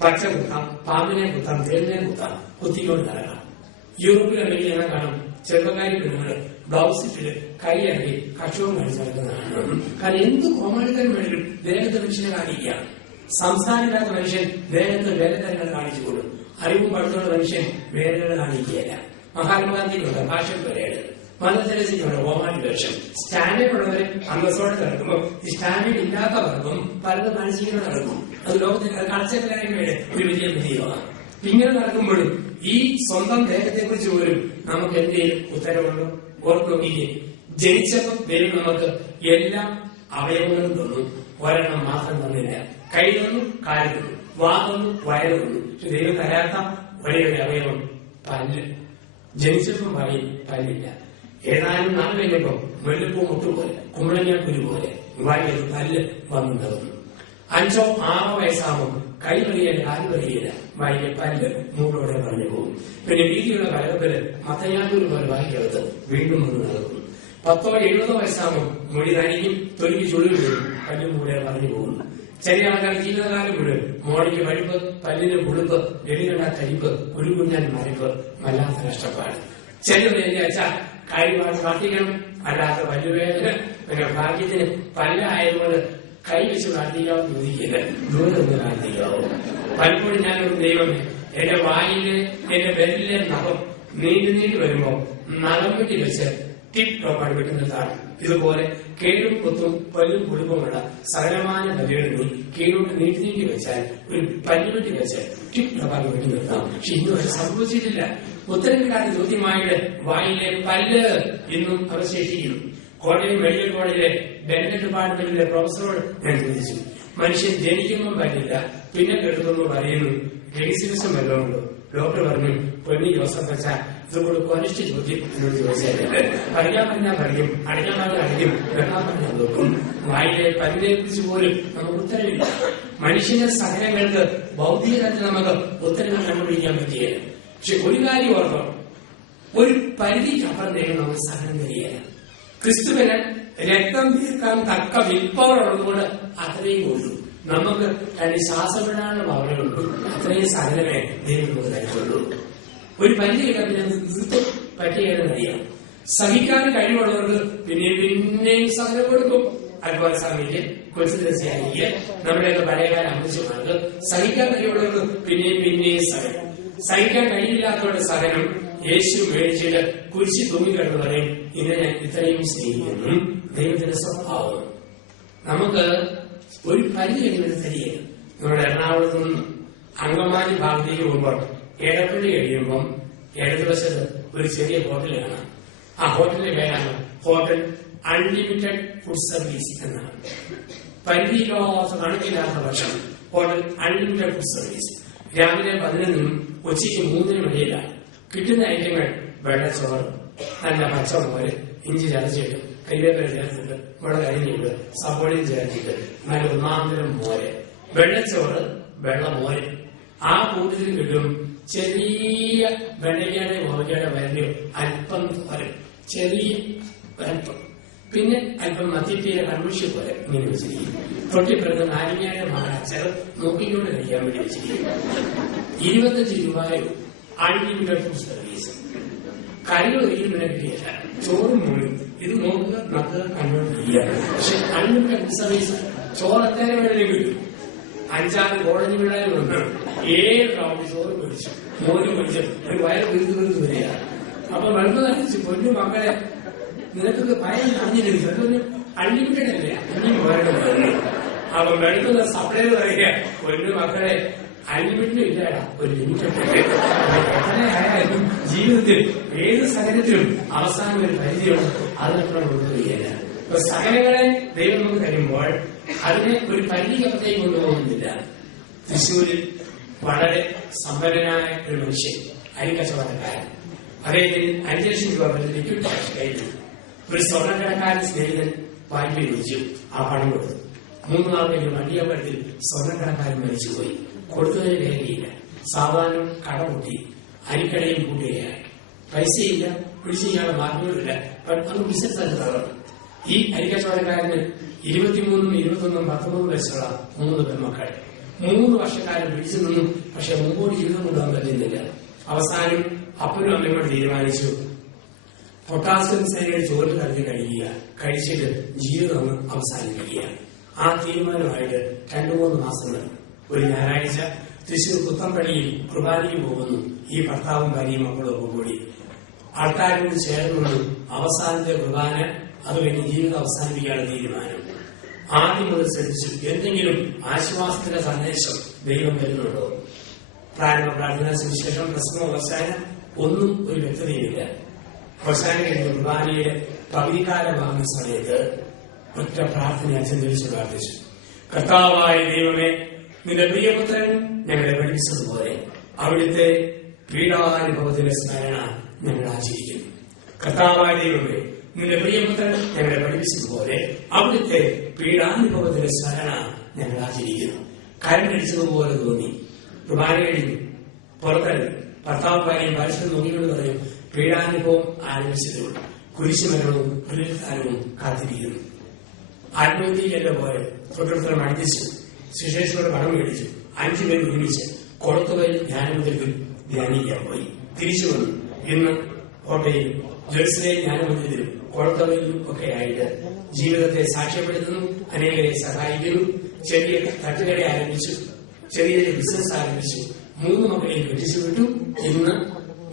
പച്ച കുത്താം, പാമ്പിനെ കുത്താം, തേളിനെ കുത്താം, കുത്തിക്കൊണ്ട് നടക്കാം. യൂറോപ്പിൽ അമേരിക്കനെ കാണും ചെറുപ്പക്കാരി പെണ്ണുങ്ങൾ ബ്ലൗസ് ഇട്ടിട്ട് കൈ ഇറങ്ങി കക്ഷവും കാണിച്ചു നടക്കുന്നതാണ്. കാരണം എന്ത് കോമാളിത്തരം വേണമെങ്കിലും ദേഹത്തെ മനുഷ്യനെ കാണിക്കുക. സംസ്ഥാനമില്ലാത്ത മനുഷ്യൻ ദേഹത്ത് വേലത്തരങ്ങൾ കാണിച്ചുകൊള്ളും. അറിവും പഠിത്തമുള്ള മനുഷ്യൻ വേലകൾ കാണിക്കുകയല്ല. മഹാത്മാഗാന്ധിക്കുണ്ട് ഭാഷൻ പരേഡ്, മദർ തെരേസയ്ക്കുണ്ട് ഓമാനി വേഷം. സ്റ്റാൻഡേർഡ് ഉള്ളവരെ അന്തസ്സോടെ നടക്കുമ്പോൾ ഈ സ്റ്റാൻഡേർഡ് ഇല്ലാത്തവർക്കും പലതും മാനസികത നടക്കും. അത് ലോകത്തിൽ കാഴ്ചക്കാരയുടെ ഒരു വലിയ വിജയമാണ്. ഇങ്ങനെ നടക്കുമ്പോഴും ഈ സ്വന്തം ദേഹത്തെ കുറിച്ച് പോലും നമുക്ക് എന്തെങ്കിലും ഉത്തരവുണ്ടോ? ഓർത്ത് നോക്കിക്കേ, ജനിച്ചപ്പോൾ ദൈവം നമുക്ക് എല്ലാ അവയവങ്ങളും തന്നു, ഒരെണ്ണം മാത്രം തന്നില്ല. കൈ തന്നു, കാല് തന്നു, വാ തന്നു, വയറ് തന്നു. പക്ഷെ ദൈവം തരാത്ത ഒരേ ഒരു അവയവം പല്ല്. ജനിച്ചപ്പോൾ പറയും പല്ലില്ല. ഏതാനും നാൾ കഴിഞ്ഞപ്പോ വെള്ളിപ്പൂ മുട്ടുപോലെ കുമ്പളങ്ങ കുരു പോലെ വായിലൊരു പല്ല് വന്നു തന്നു. 5 or 6 വയസ്സാകുമ്പോൾ കൈ വലിയല്ല, കാല് വലിയല്ല, വായിലെ പല്ല് മൂടോടെ പറഞ്ഞു പോകും. പിന്നെ വീതിയുള്ള കലകത്തില് മത്തങ്ങാട്ടൂര് പോലെ വായിക്കകത്ത് വീണ്ടും മുന്നു നടക്കും. 10 or 70 വയസ്സാകുമ്പോൾ മൊഴി തനിക്കും തൊലിക്ക് ചുളിവ് വരും, പല്ലും കൂടെ പറഞ്ഞു പോകും. ചെറിയ ആൾക്കാർ ജീവിതകാലം മുഴുവൻ മോളിക്ക് വഴുപ്പ്, പല്ലിന് പുളുപ്പ്, വെളികണ്ട കരിപ്പ്, കുരുകുഞ്ഞാൻ മരപ്പ്, വല്ലാത്ത കഷ്ടപ്പാട്. ചെറിയ എന്റെ അച്ഛ കാര്യമാണ് പ്രാർത്ഥിക്കണം, അല്ലാത്ത പല്ലുവേദന പിന്നെ ഭാഗ്യത്തിന് പല്ലായതുകൊണ്ട് കൈ വെച്ച് പ്രാർത്ഥിക്കാവും ചോദിക്കില്ല, ദൂരെ നിന്ന് പ്രാർത്ഥിക്കാവും. പലപ്പോഴും ഞാനൊരു ദൈവമേ, എന്റെ വായില് എന്റെ വിരലിലെ നഖം നീണ്ടു വരുമ്പോ നഖം വെട്ടി വെച്ച് ടിപ് ടോപ്പാണ് വെട്ടുന്നതാണ്. ഇതുപോലെ കേടും കൊത്തും പല്ലും കുടുംബമുള്ള സകലമായ പല്ലുകൾ കീഴോട്ട് നീട്ടി വെച്ചാൽ ഒരു പല്ലുവെട്ടി വെച്ച് ടിപ് ടോപ്പാണ് വെട്ടി നിർത്താം. പക്ഷെ ഇന്നുവരെ സംഭവിച്ചിട്ടില്ല. ഉത്തരവില്ലാത്ത ചോദ്യമായിട്ട് വായിലെ പല്ല് ഇന്നും അവശേഷിക്കുന്നു. കോട്ടയം മെഡിക്കൽ കോളേജിലെ ഡെന്റൽ ഡിപ്പാർട്ട്മെന്റിലെ പ്രൊഫസറോട് ഞാൻ ചോദിച്ചു, മനുഷ്യൻ ജനിക്കുമ്പോൾ പറ്റില്ല, പിന്നെ കേൾക്കുമ്പോൾ പറയുന്നു, രഹസ്യവശം വല്ലതുണ്ടോ? ഡോക്ടർ പറഞ്ഞു, പൊന്നി ജോസഫ് വെച്ച ഇതുകൊണ്ട് കൊനിഷ്ഠ ചോദ്യം എന്നോട് ചോദിച്ചാൽ പഠിക്കാൻ പറഞ്ഞാൽ പഠിക്കും, അടിക്കാൻ പറഞ്ഞാൽ അടിക്കും, വെക്കാൻ പറഞ്ഞാൽ നോക്കും. വായിലെ പല്ലിനെ കുറിച്ച് പോലും നമുക്ക് ഉത്തരവില്ല. മനുഷ്യന്റെ സഹനങ്ങൾക്ക് ഭൗതിക തലത്തിൽ നമുക്ക് ഉത്തരങ്ങൾ കണ്ടുപിടിക്കാൻ പറ്റുകയില്ല. പക്ഷെ ഒരു കാര്യം ഓർക്കണം, ഒരു പരിധിക്കപ്പുറം നേരം നമുക്ക് സഹനം തരികയില്ല. ക്രിസ്തുവിന് രക്തം തീർക്കാൻ തക്ക വിൽപ്പവർ ഉള്ളതുകൊണ്ട് അത്രയും ഉള്ളൂ. നമുക്ക് രണ്ട് ശ്വാസപ്പെടാനുള്ള പവറുള്ളൂ. അത്രയും സകലമേ ദൈവം നമുക്ക് തരുള്ളൂ. ഒരു പരിധി പിന്നെ തീർത്തും പറ്റിയെന്നറിയാം. സഹിക്കാൻ കഴിവുള്ളവർക്ക് പിന്നെയും സഹനം കൊടുക്കും. അതുപോലെ സമയത്ത് കൊച്ചു ദിവസമായിരിക്കും നമ്മുടെയൊക്കെ പഴയകാല അമ്മച്ചമാർക്ക് സഹിക്കാൻ കഴിവുള്ളവർക്ക് പിന്നെയും സഹനം. സഹിക്കാൻ കഴിയില്ലാത്തവരുടെ സഹനം യേശു മേടിച്ചിട്ട് കുരിശി തൂങ്ങിക്കിടന്ന് പറയും, ഇതിനെ ഞാൻ ഇത്രയും സ്നേഹിക്കുന്നു. ദൈവത്തിന്റെ സ്വഭാവം നമുക്ക് ഒരു പരിധി കഴിയുന്നത് ശരിയല്ല. നമ്മുടെ എറണാകുളത്ത് നിന്ന് അങ്കമാലി ഭാഗത്തേക്ക് പോകുമ്പോൾ ഏടപ്പള്ളി കഴിയുമ്പം ഇടതുവശത്ത് ഒരു ചെറിയ ഹോട്ടൽ കാണാം. ആ ഹോട്ടലിന്റെ പേരാണ് ഹോട്ടൽ അൺലിമിറ്റഡ് ഫുഡ് സർവീസ് എന്നാണ്. പരിധിയില്ലാത്ത കണക്കില്ലാത്ത ഭക്ഷണം, ഹോട്ടൽ അൺലിമിറ്റഡ് ഫുഡ് സർവീസ്. രാവിലെ 11 ഉച്ചയ്ക്ക് 3 ഇടയിലാണ് കിട്ടുന്ന ഐറ്റങ്ങൾ വെള്ളച്ചോറ്, നല്ല പച്ചമോര്, ഇഞ്ചി ചതച്ചിട്ട്, കരിവേപ്പില ചേർത്തിട്ട്, മുളക് അരിഞ്ഞിട്ട്, സവോളയും ചേർത്തിട്ട്, നല്ല ഒന്നാന്തരം മോര്, വെള്ളച്ചോറ്, വെള്ളമോര്. ആ കൂട്ടത്തിൽ കിട്ടും ചെറിയ വെള്ളയ്ക്കയുടെ മോരയുടെ വരയോ അല്പം തോരൻ, ചെറിയ അല്പം, പിന്നെ അല്പം മത്തിപ്പീര കൺമിഷി പോലെ ഇങ്ങനെ വെച്ചിരിക്കും. തൊട്ടിപ്പുറത്ത് നാരങ്ങയുടെ മാറാച്ചത് നോക്കിക്കൊണ്ട് കഴിക്കാൻ വേണ്ടി വെച്ചിരിക്കും. 25 രൂപയോ അൺലിമിറ്റഡ് ഫുഡ് സർവീസ്. കറി ഒരിക്കലും പിന്നെ കിട്ടിയില്ല, ചോറും മുഴുവൻ. ഇത് നോക്കുക, നമുക്ക് കൺവേർട്ട് ചെയ്യുക. പക്ഷെ അൺലിമിറ്റഡ് ഫുഡ് സർവീസ് ചോറ് എത്ര വേണമെങ്കിലും കിട്ടും. 5-6 കോളേജ് പിള്ളേരുണ്ട്, 7 റൗണ്ട് ചോറ് പിടിച്ചു, മോര് പിടിച്ചു, ഒരു വയറ് വിരുന്ന് വരിക. അപ്പൊ വെള്ളം നനച്ച് പൊന്നു മക്കളെ, നിനക്കൊക്കെ ഭയം അറിഞ്ഞില്ല, അൺലിമിറ്റഡ് അല്ലേ, ഇനിയും പോരാടുന്നു. അപ്പൊ വെളുക്കുന്ന സപ്ലൈ പറയുക, പൊന്നു മക്കളെ അൺലിമിറ്റഡ് ഇല്ലടാ, ഒരു ലിമിറ്റഡ്. എത്രയായാലും ജീവിതത്തിൽ ഏത് സഹനത്തിലും അവസാനം ഒരു പരിധിയുണ്ട്, അതിനപ്പുറം കൊണ്ടുപോവുകയില്ല. അപ്പൊ സഹനങ്ങളെ ദൈവം നമുക്ക് തരുമ്പോൾ അതിനെ ഒരു പരിധിക്കപ്പുറത്തേക്ക് കൊണ്ടുപോകുന്നില്ല. തൃശ്ശൂരിൽ വളരെ സമ്പന്നനായ ഒരു മനുഷ്യൻ, അരിക്കച്ചവടക്കാരൻ, അദ്ദേഹത്തിന് 5 ലക്ഷം രൂപ ലിക്വിഡ് ക്യാഷ് കഴിഞ്ഞു. ഒരു സ്വർണ്ണക്കടക്കാരൻ സ്നേഹിതൻ വായ്പ ചോദിച്ചു, ആ പണം കൊടുത്തു. 3 നാൾ കഴിഞ്ഞ് വണ്ടിയമ്പലത്തിൽ സ്വർണ്ണക്കടക്കാരൻ മരിച്ചുപോയി. കൊടുത്തതിന് രേഖയില്ല. സാധാരണ കട കൂട്ടി, അരിക്കടയും കൂട്ടുകയായി. പൈസയില്ല, പിടിച്ചു ചെയ്യാനുള്ള മാർഗങ്ങളില്ല. അന്ന് ബിസിനസ് തന്നെ തകർന്നു. ഈ അരിക്കച്ചവടക്കാരന് 23, 21, 19 വയസ്സുള്ള 3 പെൺമക്കൾ. 3 വർഷക്കാലം പിടിച്ചു നിന്നു. പക്ഷെ മുമ്പോട്ട് ജീവിതം കൊണ്ടുപോകാൻ പറ്റുന്നില്ല. അവസാനം അപ്പനും അമ്മയും കൂടെ തീരുമാനിച്ചു പൊട്ടാസ്യം സൈനൈഡ് ചോറ് കലക്കി കഴിക്കുക, കഴിച്ചിട്ട് ജീവിതം ഒന്ന് അവസാനിപ്പിക്കുക. ആ തീരുമാനമായിട്ട് 2-3 മാസങ്ങൾ ഒരു ഞായറാഴ്ച തൃശൂർ പുത്തമ്പള്ളിയിൽ കുർബാനയ്ക്ക് പോകുന്നു. ഈ ഭർത്താവും ഭാര്യയും മക്കളും ഒക്കെ കൂടി ആൾക്കാരോട് ചേർന്നു. അവസാനത്തെ കുർബാന, അത് കഴിഞ്ഞ് ജീവിതം അവസാനിപ്പിക്കാനുള്ള തീരുമാനം. ആദ്യം മുതൽ ശ്രദ്ധിച്ചു എന്തെങ്കിലും ആശ്വാസത്തിന്റെ സന്ദേശം ദൈവം തരുന്നുണ്ടോ. പ്രാരംഭ പ്രാർത്ഥന, സുവിശേഷം, പ്രസംഗം, അവസാനം ഒന്നും ഒരു വ്യക്തതയുമില്ല. അവസാനം കഴിഞ്ഞ കുർബാനയുടെ പകുതിക്കാലമാകുന്ന സമയത്ത് ഒറ്റ പ്രാർത്ഥന അച്ഛൻ തിരിച്ചു പ്രാർത്ഥിച്ചു. കർത്താവായ ദൈവമേ, നിന്റെ പ്രിയപുത്രൻ ഞങ്ങളെ പഠിപ്പിച്ചതുപോലെ അവിടുത്തെ പീഡാനുഭവത്തിന്റെ സ്മരണ ഞങ്ങൾ ആചരിക്കുന്നു. കർത്താവായ ദൈവമേ, നിന്റെ പ്രിയപുത്രൻ ഞങ്ങളെ പഠിപ്പിച്ചതുപോലെ അവിടുത്തെ പീഡാനുഭവത്തിന്റെ സ്മരണ ഞങ്ങൾ ആചരിക്കുന്നു. കരണ്ടടിച്ചതുപോലെ തോന്നി. കുർബാന കഴിഞ്ഞു, പുറത്തിറങ്ങി. ഭർത്താവ് ഭാര്യയും പരസ്പരം നോക്കിക്കൊണ്ട് പറയും, പീഡാനുഭവം ആരംഭിച്ചതുള്ളൂ, കുരിശുമരണവും പുനരുത്ഥാനവും കാത്തിരിക്കുന്നു. ആത്മഹത്യയല്ല പോലെ തൊട്ടടുത്ത മണിച്ചു, ശിശേശ്വരുടെ പണം മേടിച്ചു. 5 പേര് ഒരുമിച്ച് കൊളത്തുവയിൽ ധ്യാനമന്ദിരത്തിൽ ധ്യാനിക്കാൻ പോയി. തിരിച്ചു വന്നു. ഇന്ന് കോട്ടയിൽ ജെറുസലേം ജ്ഞാനമന്ദിരത്തിലും കൊളത്തുവയിലും ഒക്കെ ആയിട്ട് ജീവിതത്തെ സാക്ഷ്യപ്പെടുത്തുന്നു, അനേകരെ സഹായിക്കുന്നു. ചെറിയ തട്ടുകട ആരംഭിച്ചു, ചെറിയ ബിസിനസ് ആരംഭിച്ചു. 3 മക്കളെയും കെട്ടിച്ചു വിട്ടു. ഇന്ന്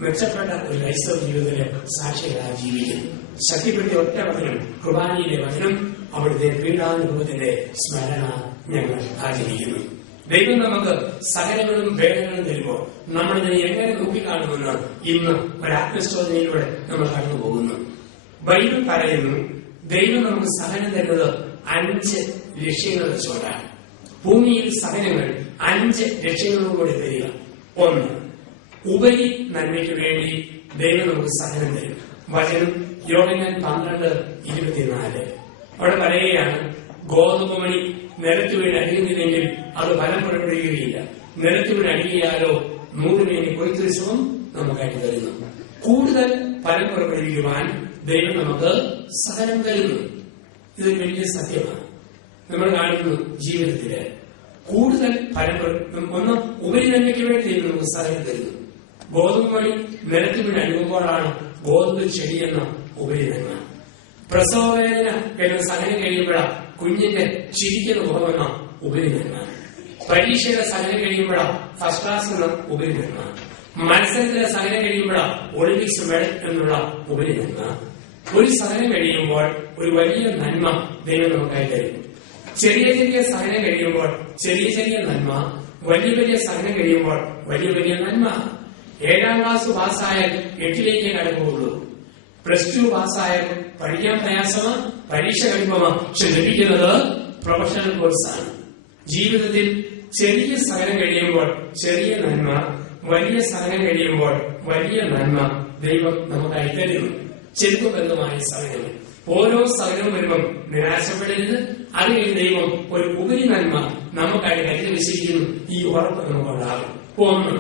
മെച്ചപ്പെട്ട ഒരു ക്രൈസ്തവ ജീവിതത്തിലെ സാക്ഷികളായി ജീവിക്കുന്നു. ശക്തിപ്പെടുത്തിയ ഒറ്റ വചനം, കുർബാനയിലെ വചനം, അവിടുത്തെ പീഡാനുഭവത്തിന്റെ സ്മരണ ഞങ്ങൾ ആചരിക്കുന്നു. ദൈവം നമുക്ക് സകലങ്ങളും വേദനകളും തരുമ്പോൾ നമ്മളിതിനെ എങ്ങനെ നോക്കിക്കാണുമെന്ന് ഇന്ന് ഒരാത്മശോധനയിലൂടെ നമ്മൾ കടന്നുപോകുന്നു. ബൈബിൾ പറയുന്നു, ദൈവം നമുക്ക് സഹനം തരുന്നത് 5 ലക്ഷ്യങ്ങൾ വെച്ചുകൊണ്ടാണ്. ഭൂമിയിൽ സഹനങ്ങൾ 5 ലക്ഷ്യങ്ങളോടുകൂടി തരിക. 1, ഉപരി നന്മയ്ക്ക് വേണ്ടി ദൈവം നമുക്ക് സഹനം തരും. വചനം യോഹന്നാൻ 12:24. അവിടെ പറയുകയാണ്, ഗോതമ്പ് മണി നിലത്ത് വീണ് അടിയുന്നില്ലെങ്കിൽ അത് ഫലം പുറപ്പെടുകയില്ല. നിലത്ത് വീണ് അടിയാലോ 100 മേനി കൊയ്ത്തുത്സവം നമുക്കായിട്ട് തരുന്നു. കൂടുതൽ ഫലം പുറപ്പെടുവിക്കുവാൻ ദൈവം നമുക്ക് സഹനം തരുന്നു. ഇതൊരു വലിയ സത്യമാണ്. നമ്മൾ കാണുന്നു ജീവിതത്തില് കൂടുതൽ ഫലം ഒന്ന് ഉപരി നന്മയ്ക്ക് വേണ്ടി ദൈവം നമുക്ക് സഹനം തരുന്നു. ഗോതമ്പ് മണി നിലത്ത് വീണ് അടിയുമ്പോഴാണ് ഗോതമ്പ് ചെടിയെന്ന ഉപരി നന്മ. പ്രസവവേദന എന്ന സഹനം കഴിയുമ്പോഴാണ് കുഞ്ഞിന്റെ ചിരിക്കുന്ന മുഖമെന്ന ഉപരി നന്മ. പരീക്ഷയുടെ സഹനം കഴിയുമ്പോഴാണ് ഫസ്റ്റ് ക്ലാസ് എന്ന ഉപരി നന്മ. മത്സരത്തിലെ സഹനം കഴിയുമ്പോഴാണ് ഒളിമ്പിക്സ് മെഡൽ എന്നുള്ള ഉപരി നന്മ. ഒരു സഹനം കഴിയുമ്പോൾ ഒരു വലിയ നന്മ ദൈവം നമുക്കായി തരും. ചെറിയ ചെറിയ സഹനം കഴിയുമ്പോൾ ചെറിയ ചെറിയ നന്മ, വലിയ വലിയ സഹനം കഴിയുമ്പോൾ വലിയ വലിയ നന്മ. 7ാം ക്ലാസ് പാസ്സായാൽ 8ലേക്ക് കടക്കുകയുള്ളൂ. +2 പാസ്സായാൽ പഠിക്കാൻ പ്രയാസമാണ്, പരീക്ഷ കഴിയുമ്പോൾ ലഭിക്കുന്നത് പ്രൊഫഷണൽ കോഴ്സാണ്. ജീവിതത്തിൽ ചെറിയ സഹനം കഴിയുമ്പോൾ ചെറിയ നന്മ, വലിയ സഹനം കഴിയുമ്പോൾ വലിയ നന്മ ദൈവം നമുക്കായി തരുന്നു. ചെറുപ്പബന്ധമായ സഹനങ്ങൾ. ഓരോ സഹനവും വരുമ്പം നിരാശപ്പെടരുത്. അതിൽ ദൈവം ഒരു ഉപരി നന്മ നമുക്കായി കരുതി വെച്ചിരിക്കുന്നു. ഈ ഉറപ്പ് നമുക്കുണ്ടാകും. 1,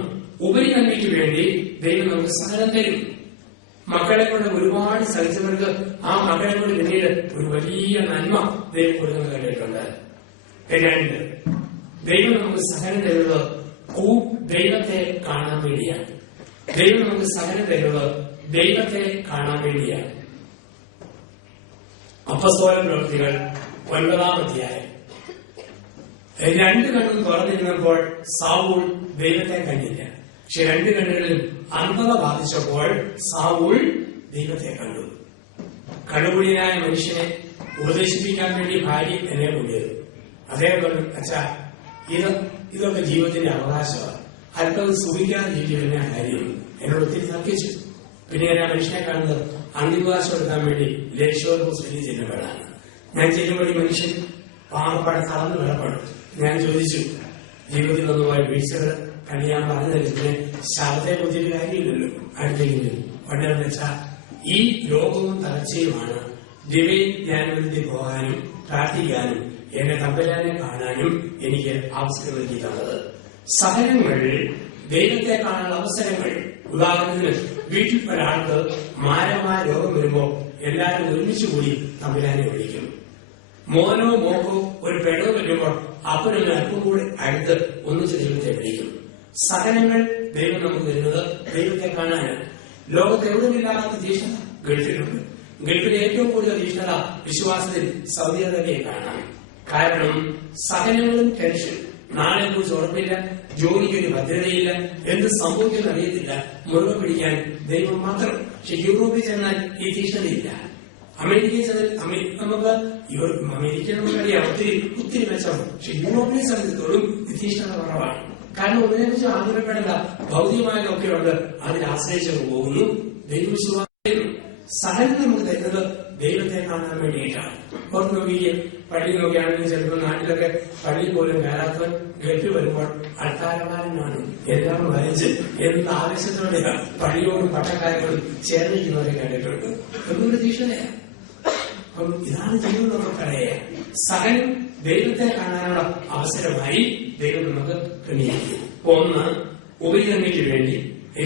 ഉപരി നന്മയ്ക്ക് വേണ്ടി ദൈവം നമുക്ക് സഹനം തരും. മക്കളെ കൊണ്ട് ഒരുപാട് സഹിച്ചവർക്ക് ആ മക്കളെ കൊണ്ട് പിന്നീട് ഒരു വലിയ നന്മ ദൈവം കൊടുക്കുന്നത് കണ്ടിട്ടുണ്ട്. 2, ദൈവം നമുക്ക് സഹനം തരുന്നത് ദൈവത്തെ കാണാൻ വേണ്ടിയാണ്. ദൈവം നമുക്ക് സഹനം തരുന്നത് ദൈവത്തെ കാണാൻ വേണ്ടിയാണ്. അപ്പസ്തോല പ്രവൃത്തികൾ 9-ാം അധ്യായം. 2 കണ്ണും തുറന്നിരുന്നപ്പോൾ സാവൂൾ ദൈവത്തെ കണ്ടില്ല. പക്ഷെ 2 കണ്ണുകളിലും അന്ധത ബാധിച്ചപ്പോൾ സാവൂൾ ദൈവത്തെ കണ്ടു. കണ്ണുകുടിയനായ മനുഷ്യനെ ഉപദേശിപ്പിക്കാൻ വേണ്ടി ഭാര്യ എന്നെ കൊണ്ടുവരും. അദ്ദേഹം പറഞ്ഞു, അച്ഛാ, ഇതൊക്കെ ജീവിതത്തിന്റെ അവകാശമാണ്, അല്പം സുഖിക്കാതെ ജീവിക്കുന്ന കാര്യം. എന്നോട് ഒത്തിരി തർക്കിച്ചു. പിന്നെ ഞാൻ ആ മനുഷ്യനെ കാണുന്നത് അന്തിവാസം എടുക്കാൻ വേണ്ടി ലക്ഷോർ ഹോസ്പിറ്റലിൽ ചെല്ലുമ്പോഴാണ്. ഞാൻ ചെല്ലുമ്പോൾ ഈ മനുഷ്യൻ പാവപ്പാടെ തളർന്നു കിടപ്പാണ്. ഞാൻ ചോദിച്ചു, ജീവിതത്തിൽ ഒന്നുമായി വീഴ്ചകൾ കണിയാൻ പറഞ്ഞതിന് ശാപത്തെ കുറിച്ചൊരു കാര്യമില്ലല്ലോ. അടുത്തെങ്കിലും പണ്ടെന്ന് വെച്ചാൽ ഈ ലോകവും തളർച്ചയുമാണ്. ദിവ്യ ജ്ഞാനത്തിൽ പോകാനും പ്രാർത്ഥിക്കാനും എന്റെ തമ്പുരാനെ കാണാനും എനിക്ക് അവസരം നൽകി തന്നത്. സഹനങ്ങൾ ദൈവത്തെ കാണാനുള്ള അവസരങ്ങൾ. ഉദാഹരണത്തിന്, വീട്ടിൽ ഒരാൾക്ക് മാരകമായ രോഗം വരുമ്പോ എല്ലാവരും ഒരുമിച്ച് കൂടി തമ്പുരാനെ വിളിക്കും. മോനോ മോക്കോ ഒരു പെടോ വരുമ്പോൾ അപ്പനൊരു അല്പം കൂടി അടുത്ത് ഒന്നിച്ച് ദൈവത്തെ വിളിക്കും. സഹനങ്ങൾ ദൈവം നമുക്ക് തരുന്നത് ദൈവത്തെ കാണാനാണ്. ലോകത്ത് എവിടെയില്ലാത്ത തീഷ്ണത ഗൾഫിലുണ്ട്. ഗൾഫിലെ ഏറ്റവും കൂടുതൽ തീഷ്ണത വിശ്വാസത്തിൽ സൗദി അറേബ്യയെ കാണാം. കാരണം സഹനങ്ങളും ടെൻഷൻ, നാളെ കുറിച്ച് ഉറപ്പില്ല, ജോലിക്ക് ഒരു ഭദ്രതയില്ല, എന്ത് സംഭവിക്കുന്ന അറിയത്തില്ല, മുറുകെ പിടിക്കാൻ ദൈവം മാത്രം. പക്ഷെ യൂറോപ്പിൽ ചെന്നാൽ ഈ തീഷ്ണതയില്ല. അമേരിക്കയിൽ ചെന്നാൽ നമുക്ക് നമുക്കറിയാം ഒത്തിരി മെച്ചമാണ്. പക്ഷെ യൂറോപ്പിനെ സംബന്ധിച്ചിടത്തോളം ഈ തീഷ്ണത കുറവാണ്. കാരണം ഒന്നിനെ കുറിച്ച് ആഗ്രഹപ്പെടേണ്ട ഭൗതികമായൊക്കെ ഉണ്ട്, അതിൽ ആശ്രയിച്ചു പോകുന്നു. ദൈവവിശ്വാസം സഹനം നമുക്ക് തരുന്നത് ദൈവത്തെ കാണാൻ വേണ്ടിയിട്ടാണ്. പുറത്ത് നോക്കിയ പള്ളി നോക്കിയാണെങ്കിൽ ചിലപ്പോൾ നാട്ടിലൊക്കെ പള്ളി പോലും കയറാത്തവൻ ഗൾഫിൽ വരുമ്പോൾ അൾത്താരക്കാരനാണ് എല്ലാം വരച്ച് എന്ത് ആവശ്യത്തോടെയാണ് പള്ളിയോടും പട്ടക്കാരോടും ചേർന്നിരിക്കുന്നവരെ കണ്ടിട്ടുണ്ട്. എന്നൊരു തീക്ഷണയാണ്. അപ്പം ഇതാണ് ജീവിതം നമുക്കറിയാം. സഹനം ദൈവത്തെ കാണാനുള്ള അവസരമായി ദൈവം നമുക്ക് ക്രമീകരിക്കും. ഒന്ന്, ഉപരിനന്മയ്ക്ക് വേണ്ടി.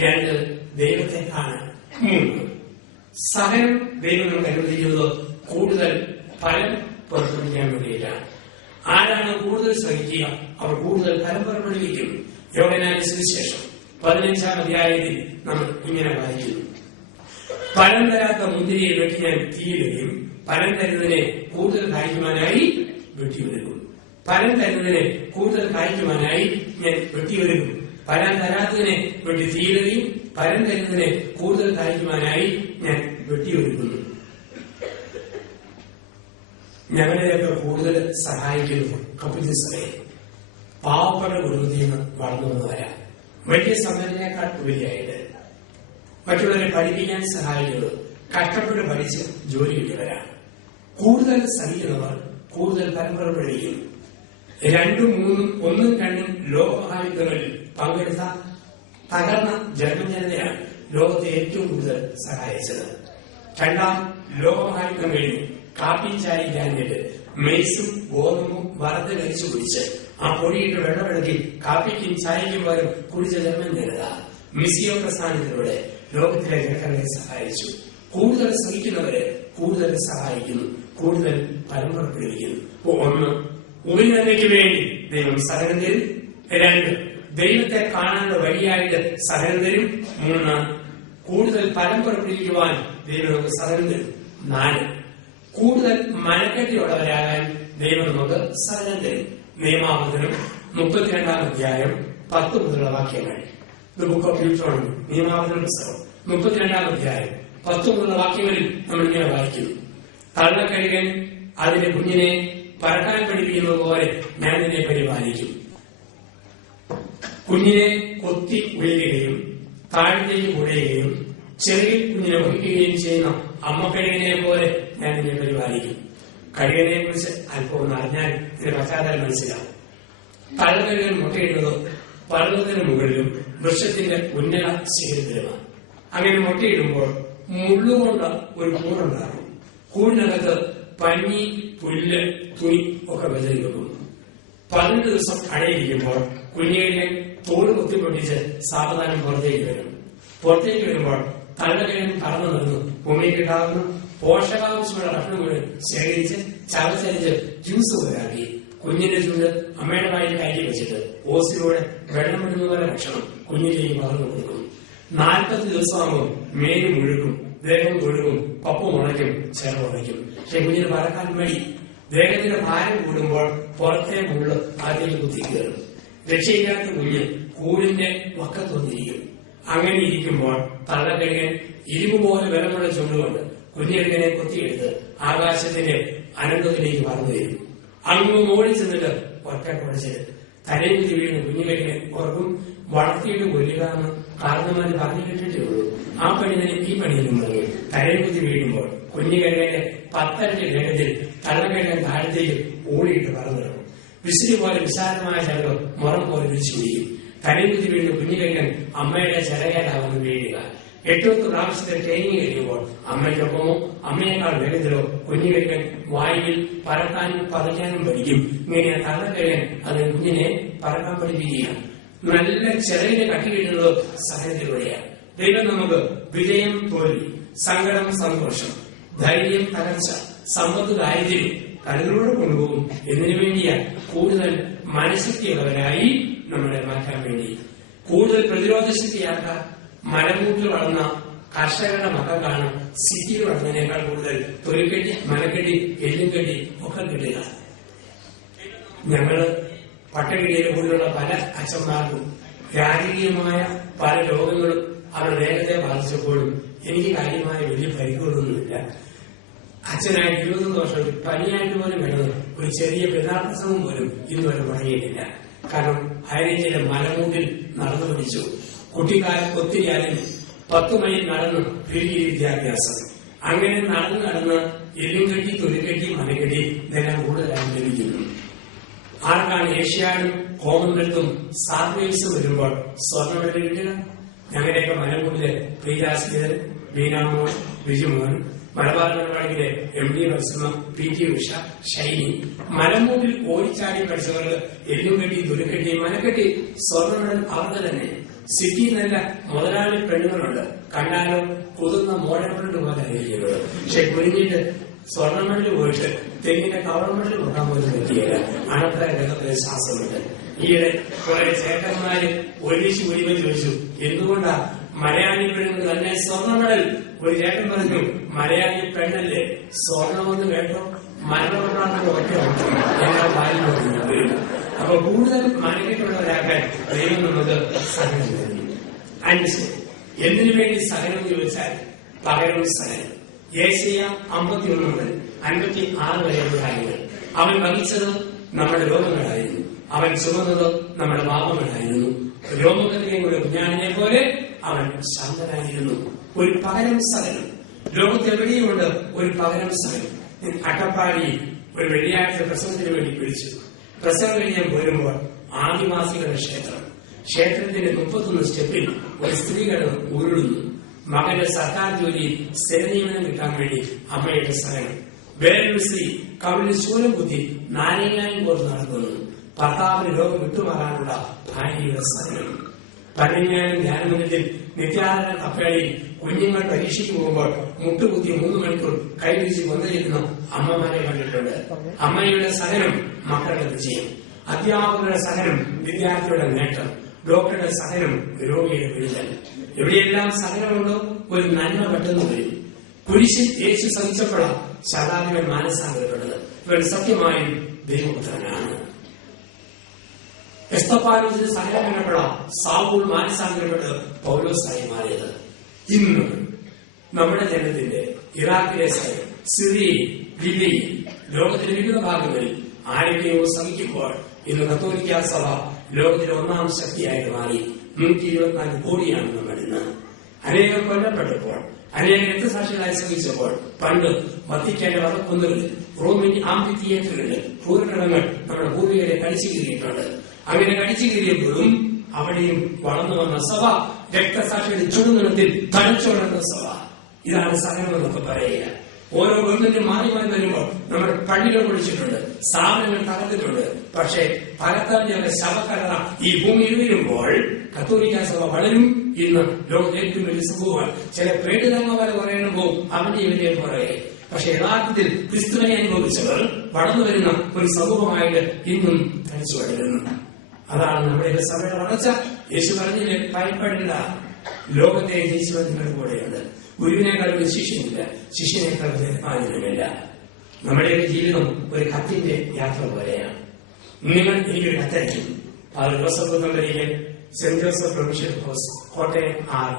രണ്ട്, ദൈവത്തെ കാണാൻ. മൂന്ന്, സഹനം ദൈവം നമുക്ക് അനുവദിക്കുന്നത് കൂടുതൽ ഫലം പുറപ്പെടുവിക്കാൻ വേണ്ടിയിട്ടാണ്. ആരാണ് കൂടുതൽ സഹിക്കുക അവർ കൂടുതൽ ഫലം പുറപ്പെടുവിക്കും. യോഹന്നാന്റെ സുവിശേഷം 15-ാം അധ്യായത്തിൽ നമ്മൾ ഇങ്ങനെ വായിക്കുന്നു: ഫലം തരാത്ത മുന്തിരിയെ വെട്ടി ഞാൻ തീയിടുകയും ഫലം തരുന്നതിനെ കൂടുതൽ കായ്ക്കുവാനായി വെട്ടിയൊരുക്കും. ഫലം തരുന്നതിനെ കൂടുതൽ കായ്ക്കുവാനായി ഞാൻ വെട്ടിയൊരുക്കും. ഫലം തരാത്തതിനെ വെട്ടി തീയിടുകയും ഫലം തരുന്നതിനെ കൂടുതൽ കായ്ക്കുവാനായി ഞാൻ വെട്ടിയൊരുക്കുന്നു. ഞങ്ങളെയൊക്കെ കൂടുതൽ സഹായിക്കുന്നു കപ്പിൾസ് സഭയെ. പാവപ്പെട്ട കുടുംബത്തിൽ നിന്ന് വളർന്നു വന്നവരാ. വലിയ സമ്പന്നേക്കാൾ ഉപരിയായിട്ട് മറ്റുള്ളവരെ പഠിപ്പിക്കാൻ സഹായിക്കുന്നത് കഷ്ടപ്പെട്ട് പഠിച്ച് ജോലി കിട്ടിയവരാണ്. കൂടുതൽ സഹിക്കുന്നവർ കൂടുതൽ പരമ്പര പഠിക്കുന്നു. 2, 3, 1, 2 ലോകമഹായുദ്ധങ്ങളിൽ പങ്കെടുത്ത തകർന്ന ജർമ്മൻ ജനതയാണ് ലോകത്തെ ഏറ്റവും കൂടുതൽ സഹായിച്ചത്. 2ാം ലോകമഹായുദ്ധം കഴിഞ്ഞു കാപ്പി ചായക്കാനിട്ട് മെയ്സും ഗോതമ്പും വറുത്ത് കഴിച്ചു കുടിച്ച് ആ പൊടിയിട്ട് വെള്ളമിളക്കി കാപ്പിക്കും ചായയ്ക്കും പകരം കുടിച്ച ജർമ്മൻ ജനത മിസിയോ പ്രസ്ഥാനത്തിലൂടെ ലോകത്തിലെ ജനങ്ങളെ സഹായിച്ചു. കൂടുതൽ സഹിക്കുന്നവരെ കൂടുതൽ സഹായിക്കുന്നു, കൂടുതൽ പരമ്പര പിടിക്കുന്നു. 1, ഉപരിനന്മയ്ക്ക് വേണ്ടി ദൈവം സഹനം തരും. 2, ദൈവത്തെ കാണാനുള്ള വഴിയായിട്ട് സഹനം തരും. 3, കൂടുതൽ പരമ്പര പിടിക്കുവാൻ ദൈവം നമുക്ക് സഹനം തരും. 4, കൂടുതൽ മനക്കെട്ടിയുള്ളവരാകാൻ ദൈവം നമുക്ക് സഹനം തരും. നിയമാവർത്തനം 32-ാം അധ്യായം 10 മുതലുള്ള വാക്യങ്ങൾ. ദി ബുക്ക് ഓഫ് ഡിയൂട്രോണമി, നിയമാവർത്തന പുസ്തകം 32-ാം അധ്യായം 10 മുതലുള്ള വാക്യങ്ങളിൽ നമ്മൾ ഇങ്ങനെ വായിക്കുന്നു: തള്ളക്കഴുകൻ അതിന്റെ കുഞ്ഞിനെ പറക്കാൻ പഠിപ്പിക്കുന്നത് പോലെ ഞാൻ നിന്നെ പരിപാലിക്കും. കുഞ്ഞിനെ കൊത്തി ഉയരുകയും താഴത്തേക്ക് കുടയുകയും ചെറിയ കുഞ്ഞിനെ വഹിക്കുകയും ചെയ്യുന്ന അമ്മക്കഴുകനെ പോലെ ഞാൻ നിന്നെ പരിപാലിക്കും. കഴുകനെ കുറിച്ച് അല്പം ഒന്ന് അറിഞ്ഞാൽ ഇതിന്റെ പശ്ചാത്തലം മനസ്സിലാവും. തള്ളക്കഴുകൻ മുട്ടയിടുന്നത് പർവ്വതത്തിന് മുകളിലും വൃക്ഷത്തിന്റെ ഉന്നത ശിഖരത്തിലുമാണ്. അങ്ങനെ മുട്ടയിടുമ്പോൾ മുള്ളുകൊണ്ട ഒരു കൂടുണ്ടാകും. കൂടിനകത്ത് പഞ്ഞി, പുല്ല്, തുണി ഒക്കെ വിതറി വെക്കും. 12 ദിവസം അടയിരിക്കുമ്പോൾ കുഞ്ഞിനെ തോട് കുത്തിപ്പൊട്ടിച്ച് സാവധാനം പുറത്തേക്ക് വരും. പുറത്തേക്ക് വരുമ്പോൾ തള്ളക്കഴുകൻ കടന്നു നടന്നു ഭൂമിയിലുണ്ടാകുന്നു പോഷകാംശമുള്ള ഭക്ഷണം മുഴുവൻ ശേഖരിച്ച് ചവച്ചരിച്ച് ജ്യൂസ് പോലാക്കി കുഞ്ഞിന്റെ ചൂട് അമ്മയുടെ വായിൽ കയറ്റി വെച്ചിട്ട് ഓസിലൂടെ വെള്ളം വിടുന്ന പോലെ ഭക്ഷണം കുഞ്ഞിലേക്ക് പകർന്നു കൊടുക്കും. 40 ദിവസമാകുമ്പോൾ മേല് മുഴുക്കും, ദേഹം കൊഴുകും, പപ്പ് മുളയ്ക്കും, ചെറുമുളയ്ക്കും. പക്ഷെ കുഞ്ഞിന് പറക്കാൻ മടി. ദേഹത്തിന്റെ ഭാരം കൂടുമ്പോൾ പുറത്തെ മുള്ള് ആദ്യം കുത്തിക്കയറും. രക്ഷയില്ലാത്ത കുഞ്ഞ് കൂടിന്റെ വക്കത്ത് വന്നിരിക്കും. അങ്ങനെ ഇരിക്കുമ്പോൾ തള്ളക്കഴുകൻ ഇരുമ്പ് പോലെ ബലമുള്ള ചുണ്ടുകൊണ്ട് കുഞ്ഞെടുക്കനെ കൊത്തിയെടുത്ത് ആകാശത്തിന്റെ അനന്തത്തിലേക്ക് പറന്നു തരും. അങ്ങ് മോടി ചെന്നിട്ട് ഒറ്റ കുടച്ച് തലയിൽ വീണ് കുഞ്ഞുകഴിനെ ഓർക്കും. വളർത്തിയിട്ട് കൊല്ലുകയെന്ന് കാരണന്മാർ പറഞ്ഞു കേട്ടിട്ടേ ഉള്ളൂ. ആ പണി തന്നെ ഈ പണിയിലും പറഞ്ഞു. തലയിൽ കുത്തി വീഴുമ്പോൾ കുഞ്ഞുകഴിനെ 10 അടി വേഗത്തിൽ തള്ളക്കഴുകൻ താഴത്തേക്ക് ഓടിയിട്ട് പറന്നിടും. വിസിരി പോലെ വിശാലമായ ചരകം മുറം പോലെ വിരിച്ചു പിടിക്കും. തലയിൽ കുത്തി വീഴുന്ന കുഞ്ഞുകഴികൻ അമ്മയുടെ ചെലകേലാവുന്ന വീഴുക. 8 പ്രാവശ്യത്തെ ട്രെയിനിങ് കഴിയുമ്പോൾ അമ്മയ്ക്കൊപ്പമോ അമ്മയേക്കാൾ വേഗത്തിലോ കുഞ്ഞുകഴികൻ വായിൽ പറക്കാനും പതയ്ക്കാനും പഠിക്കും. ഇങ്ങനെ തള്ളക്കഴുകൻ അത് കുഞ്ഞിനെ പറക്കാൻ പഠിപ്പിക്കുകയാണ്. നല്ല ചെറിയ കട്ടി വീഴുന്നത് സഹനത്തിലൂടെയാണ്. ദൈവം നമുക്ക് വിജയം, തോൽവി, സങ്കടം, സന്തോഷം, ധൈര്യം, തകർച്ച, സമ്പത്ത്, ദാരിദ്ര്യം കടലിലൂടെ കൊണ്ടുപോകും. എന്നതിനു വേണ്ടിയാൽ കൂടുതൽ മനഃശക്തിയുള്ളവരായി നമ്മളെ മാറ്റാൻ വേണ്ടി. കൂടുതൽ പ്രതിരോധ ശക്തിയാക്കാൻ മലമൂട്ടിൽ വളർന്ന കർഷകരുടെ മക്കൾക്കാണ് സിറ്റിയിൽ വളർന്നതിനേക്കാൾ കൂടുതൽ തൊലിക്കെട്ടി, മനക്കെട്ടി, എല്ലും കെട്ടി ഒക്കെ കിട്ടുക. ഞങ്ങള് പട്ടകിടിയിലെ പോലുള്ള പല അച്ഛന്മാർക്കും രാജകീയമായ പല രോഗങ്ങളും അവരുടെ ദേഹത്തെ ബാധിച്ചപ്പോഴും എനിക്ക് കാര്യമായ വലിയ പരിക്കുകളൊന്നുമില്ല. അച്ഛനായിട്ട് 20 വർഷം പനിയായിട്ട് പോലും വേണ്ടത് ഒരു ചെറിയ പെരുന്നാൾപ്രസവം പോലും ഇന്നുവരെ മുടങ്ങിയിട്ടില്ല. കാരണം ഹൈറേഞ്ചിലെ മലമൂട്ടിൽ നടന്നു പഠിച്ചു. കുട്ടിക്കാലത്ത് ഒത്തിരി ആരും 10 മൈൽ നടന്നു ഫീൽഡ് വിദ്യാഭ്യാസം. അങ്ങനെ നടന്ന് എല്ലും കെട്ടി, തൊലിക്കെട്ടി, മനക്കെട്ടി ഇതെല്ലാം കൂടുതലായി ലഭിക്കുന്നു. ആർക്കാണ് ഏഷ്യാഡും കോമൺവെൽത്തും സാർവേസും വരുമ്പോൾ സ്വർണ്ണ മെഡൽ കിട്ടുക? ഞങ്ങളുടെയൊക്കെ മലമൂട്ടിലെ പ്രീജാസ്മിതൻ, ബീനാമോൻ, ബിജുമോൻ, മലബാർ പരിപാടിയിലെ MD നരസിംഹ, PT ഉഷ, ഷൈനി, മലമൂട്ടിൽ ഓടിച്ചാടി പഠിച്ചവർക്ക് എല്ലും കെട്ടി, തൊലിക്കെട്ടി, മനക്കെട്ടി സ്വർണ്ണ മെഡൽ അവർക്ക് തന്നെ. സിറ്റിയിൽ നല്ല മുതലാളി പെണ്ണുങ്ങളുണ്ട്. കണ്ടാലോ കുതിർന്ന മോഡലുകളുടെ പോലെ ആയിരിക്കുന്നത്. പക്ഷെ കുഞ്ഞിട്ട് സ്വർണ്ണ മെഡൽ പോയിട്ട് തെങ്ങിന്റെ കവർ മെഡൽ കൊടുക്കാൻ പോലും പറ്റിയില്ല. അണത്ര രംഗത്തിന് ശ്വാസമുണ്ട്. ഈയിടെ കുറെ ചേട്ടന്മാര് ഒരുമിച്ച് ചോദിച്ചു, എന്തുകൊണ്ടാ മലയാളി പെണ്ണുങ്ങൾ തന്നെ സ്വർണ്ണ മെഡൽ? ഒരു ചേട്ടൻ പറഞ്ഞു, മലയാളി പെണ്ണല്ലേ സ്വർണ്ണമെന്ന് കേട്ടോ മരണപ്പെടാനുള്ള ഒറ്റ ഞങ്ങൾ വാരി നോക്കുന്നു. അപ്പൊ കൂടുതൽ മനക്കെട്ടുള്ളവരാക്കാൻ ദൈവം നമുക്ക് സഹനം തരുന്നു. എന്തിനു വേണ്ടി സഹനം ചോദിച്ചാൽ പകരം സഹനം. യേശയ്യ 51 മുതൽ 56 വരെയുള്ള കാര്യങ്ങൾ. അവൻ വഹിച്ചത് നമ്മുടെ രോഗങ്ങളായിരുന്നു, അവൻ ചുമന്നത് നമ്മുടെ പാപങ്ങളായിരുന്നു. രോമകത്തിലെ ഒരു കുഞ്ഞാണിനെ പോലെ അവൻ ശാന്തനായിരുന്നു. ഒരു പകരം സഹനം ലോകത്തെവിടെയുമുണ്ട്. ഒരു പകരം സഹനം. അട്ടപ്പാടി ഒരു വെള്ളിയാഴ്ച പ്രസവത്തിന് വേണ്ടി പിടിച്ചു. പ്രസവം കഴിഞ്ഞാൽ പോരുമ്പോൾ ആദിവാസികളുടെ ക്ഷേത്രത്തിന്റെ 31 സ്റ്റെപ്പിൽ ഒരു സ്ത്രീ കിടന്ന് ഉരുളുന്നു. മകന്റെ സർക്കാർ ജോലിയിൽ സ്ഥിരനിയമനം കിട്ടാൻ വേണ്ടി അമ്മയുടെ സഹനം. വേറൊരു സ്ത്രീ കവിളിൽ ശൂലം കുത്തി നാരായണായും കോർത്ത് നടക്കുന്നു. ഭർത്താവിന് രോഗം വിട്ടുമാറാനുള്ള ഭാര്യയുടെ സഹനം. പരഞ്ഞാലും ധ്യാനമന്ദിരത്തിൽ നിത്യാനന്ദ കപ്പേളയിൽ കുഞ്ഞുങ്ങൾ പരീക്ഷയ്ക്ക് പോകുമ്പോൾ മുട്ടുകുത്തി 3 മണിക്കൂർ കൈവിരിച്ച് കൊന്നിരിക്കുന്ന അമ്മമാരെ കണ്ടിട്ടുണ്ട്. അമ്മയുടെ സഹനം മക്കളുടെ വിജയം, അധ്യാപകരുടെ സഹനം വിദ്യാർത്ഥിയുടെ നേട്ടം, ഡോക്ടറുടെ സഹനം രോഗിയുടെ വിടുതൽ. എവിടെയെല്ലാം സഹനമുണ്ടോ ഒരു നന്മ പെട്ടെന്ന് വരും. കുരിശിൽ യേശു സഹിച്ചപ്പോഴാണ് ശതാധിപൻ മാനസാന്തരപ്പെട്ടത്. ഇവൻ സത്യമായും ദൈവപുത്രനാണ്. എസ്തഫാനോസിന് സഹനം കണ്ടപ്പോഴാണ് സാവൂൾ മാനസാന്തരപ്പെട്ടത് പൗലോസായി മാറിയത്. ഇന്ന് നമ്മുടെ ജനത്തിന്റെ ഇറാഖിലെ സഹനം, സിറിയയിൽ, ലിബിയയിൽ, ലോകത്തിന്റെ വിവിധ ഭാഗങ്ങളിൽ ആരൊക്കെയോ സഹിക്കുമ്പോൾ ഇന്ന് കത്തോലിക്ക സഭ ലോകത്തിലെ 1ാം ശക്തിയായിട്ട് മാറി. 124 കോടിയാണ് നമ്മൾ ഇന്ന്. അനേകം കൊല്ലപ്പെട്ടപ്പോൾ, അനേകം രക്തസാക്ഷികളായി സഹിച്ചപ്പോൾ, പണ്ട് വത്തിക്കാന്റെ വധക്കുന്നുകളിൽ, റോമിൻ ആംഫി തിയേറ്ററുകളിൽ ക്രൂരകടങ്ങൾ നമ്മുടെ പൂർവികരെ കടിച്ചു കീറിയിട്ടുണ്ട്. അങ്ങനെ കടിച്ചു കീറിയപ്പോഴും അവിടെയും വളർന്നു വന്ന സഭ രക്തസാക്ഷിയുടെ ചുടുനിണത്തിൽ തടച്ചുകൊള്ളുന്ന സഭ. ഇതാണ് സഹനമെന്നൊക്കെ പറയുക. ഓരോ ഗവൺമെന്റ് മാറി മാറി വരുമ്പോൾ നമ്മുടെ പള്ളികൾ പൊളിച്ചിട്ടുണ്ട്, സ്ഥാപനങ്ങൾ തകർത്തിട്ടുണ്ട്. പക്ഷേ പലതരം ശവക്കലറ ഈ ഭൂമിയിൽ വീഴുമ്പോൾ കത്തോലിക്ക സഭ വളരും. ഇന്ന് ലോകത്തെ ഏറ്റവും വലിയ സംഭവമാണ്. ചില പേടിതങ്ങ വരെ പറയുമ്പോൾ അവന്റെ ഇവരെ പറയേ. പക്ഷെ യഥാർത്ഥത്തിൽ ക്രിസ്തുവിനെ അനുഭവിച്ചവർ വളർന്നു വരുന്ന ഒരു സമൂഹമായിട്ട് ഇന്നും തനിച്ചു വളരുന്നു. അതാണ് നമ്മുടെ സഭയുടെ വളർച്ച. യേശു പറഞ്ഞില്ലേ, ഭയപ്പെടില്ല, ലോകത്തെ ജയിച്ചവർ നിങ്ങളുടെ കൂടെയുണ്ട്. ഗുരുവിനേക്കാൾ ഒരു ശിഷ്യനില്ല, ശിഷ്യനേക്കാൾ ആനുമില്ല. നമ്മുടെയൊക്കെ ജീവിതം ഒരു കത്തിന്റെ യാത്ര പോലെയാണ്. നിങ്ങൾ എനിക്കൊരു കത്തയക്കും. അത് ജോസഫ് നമ്പരിലെ സെന്റ് ജോസഫ് പ്രൊവിൻഷ്യൽ ഹോസ്, കോട്ടയം 6.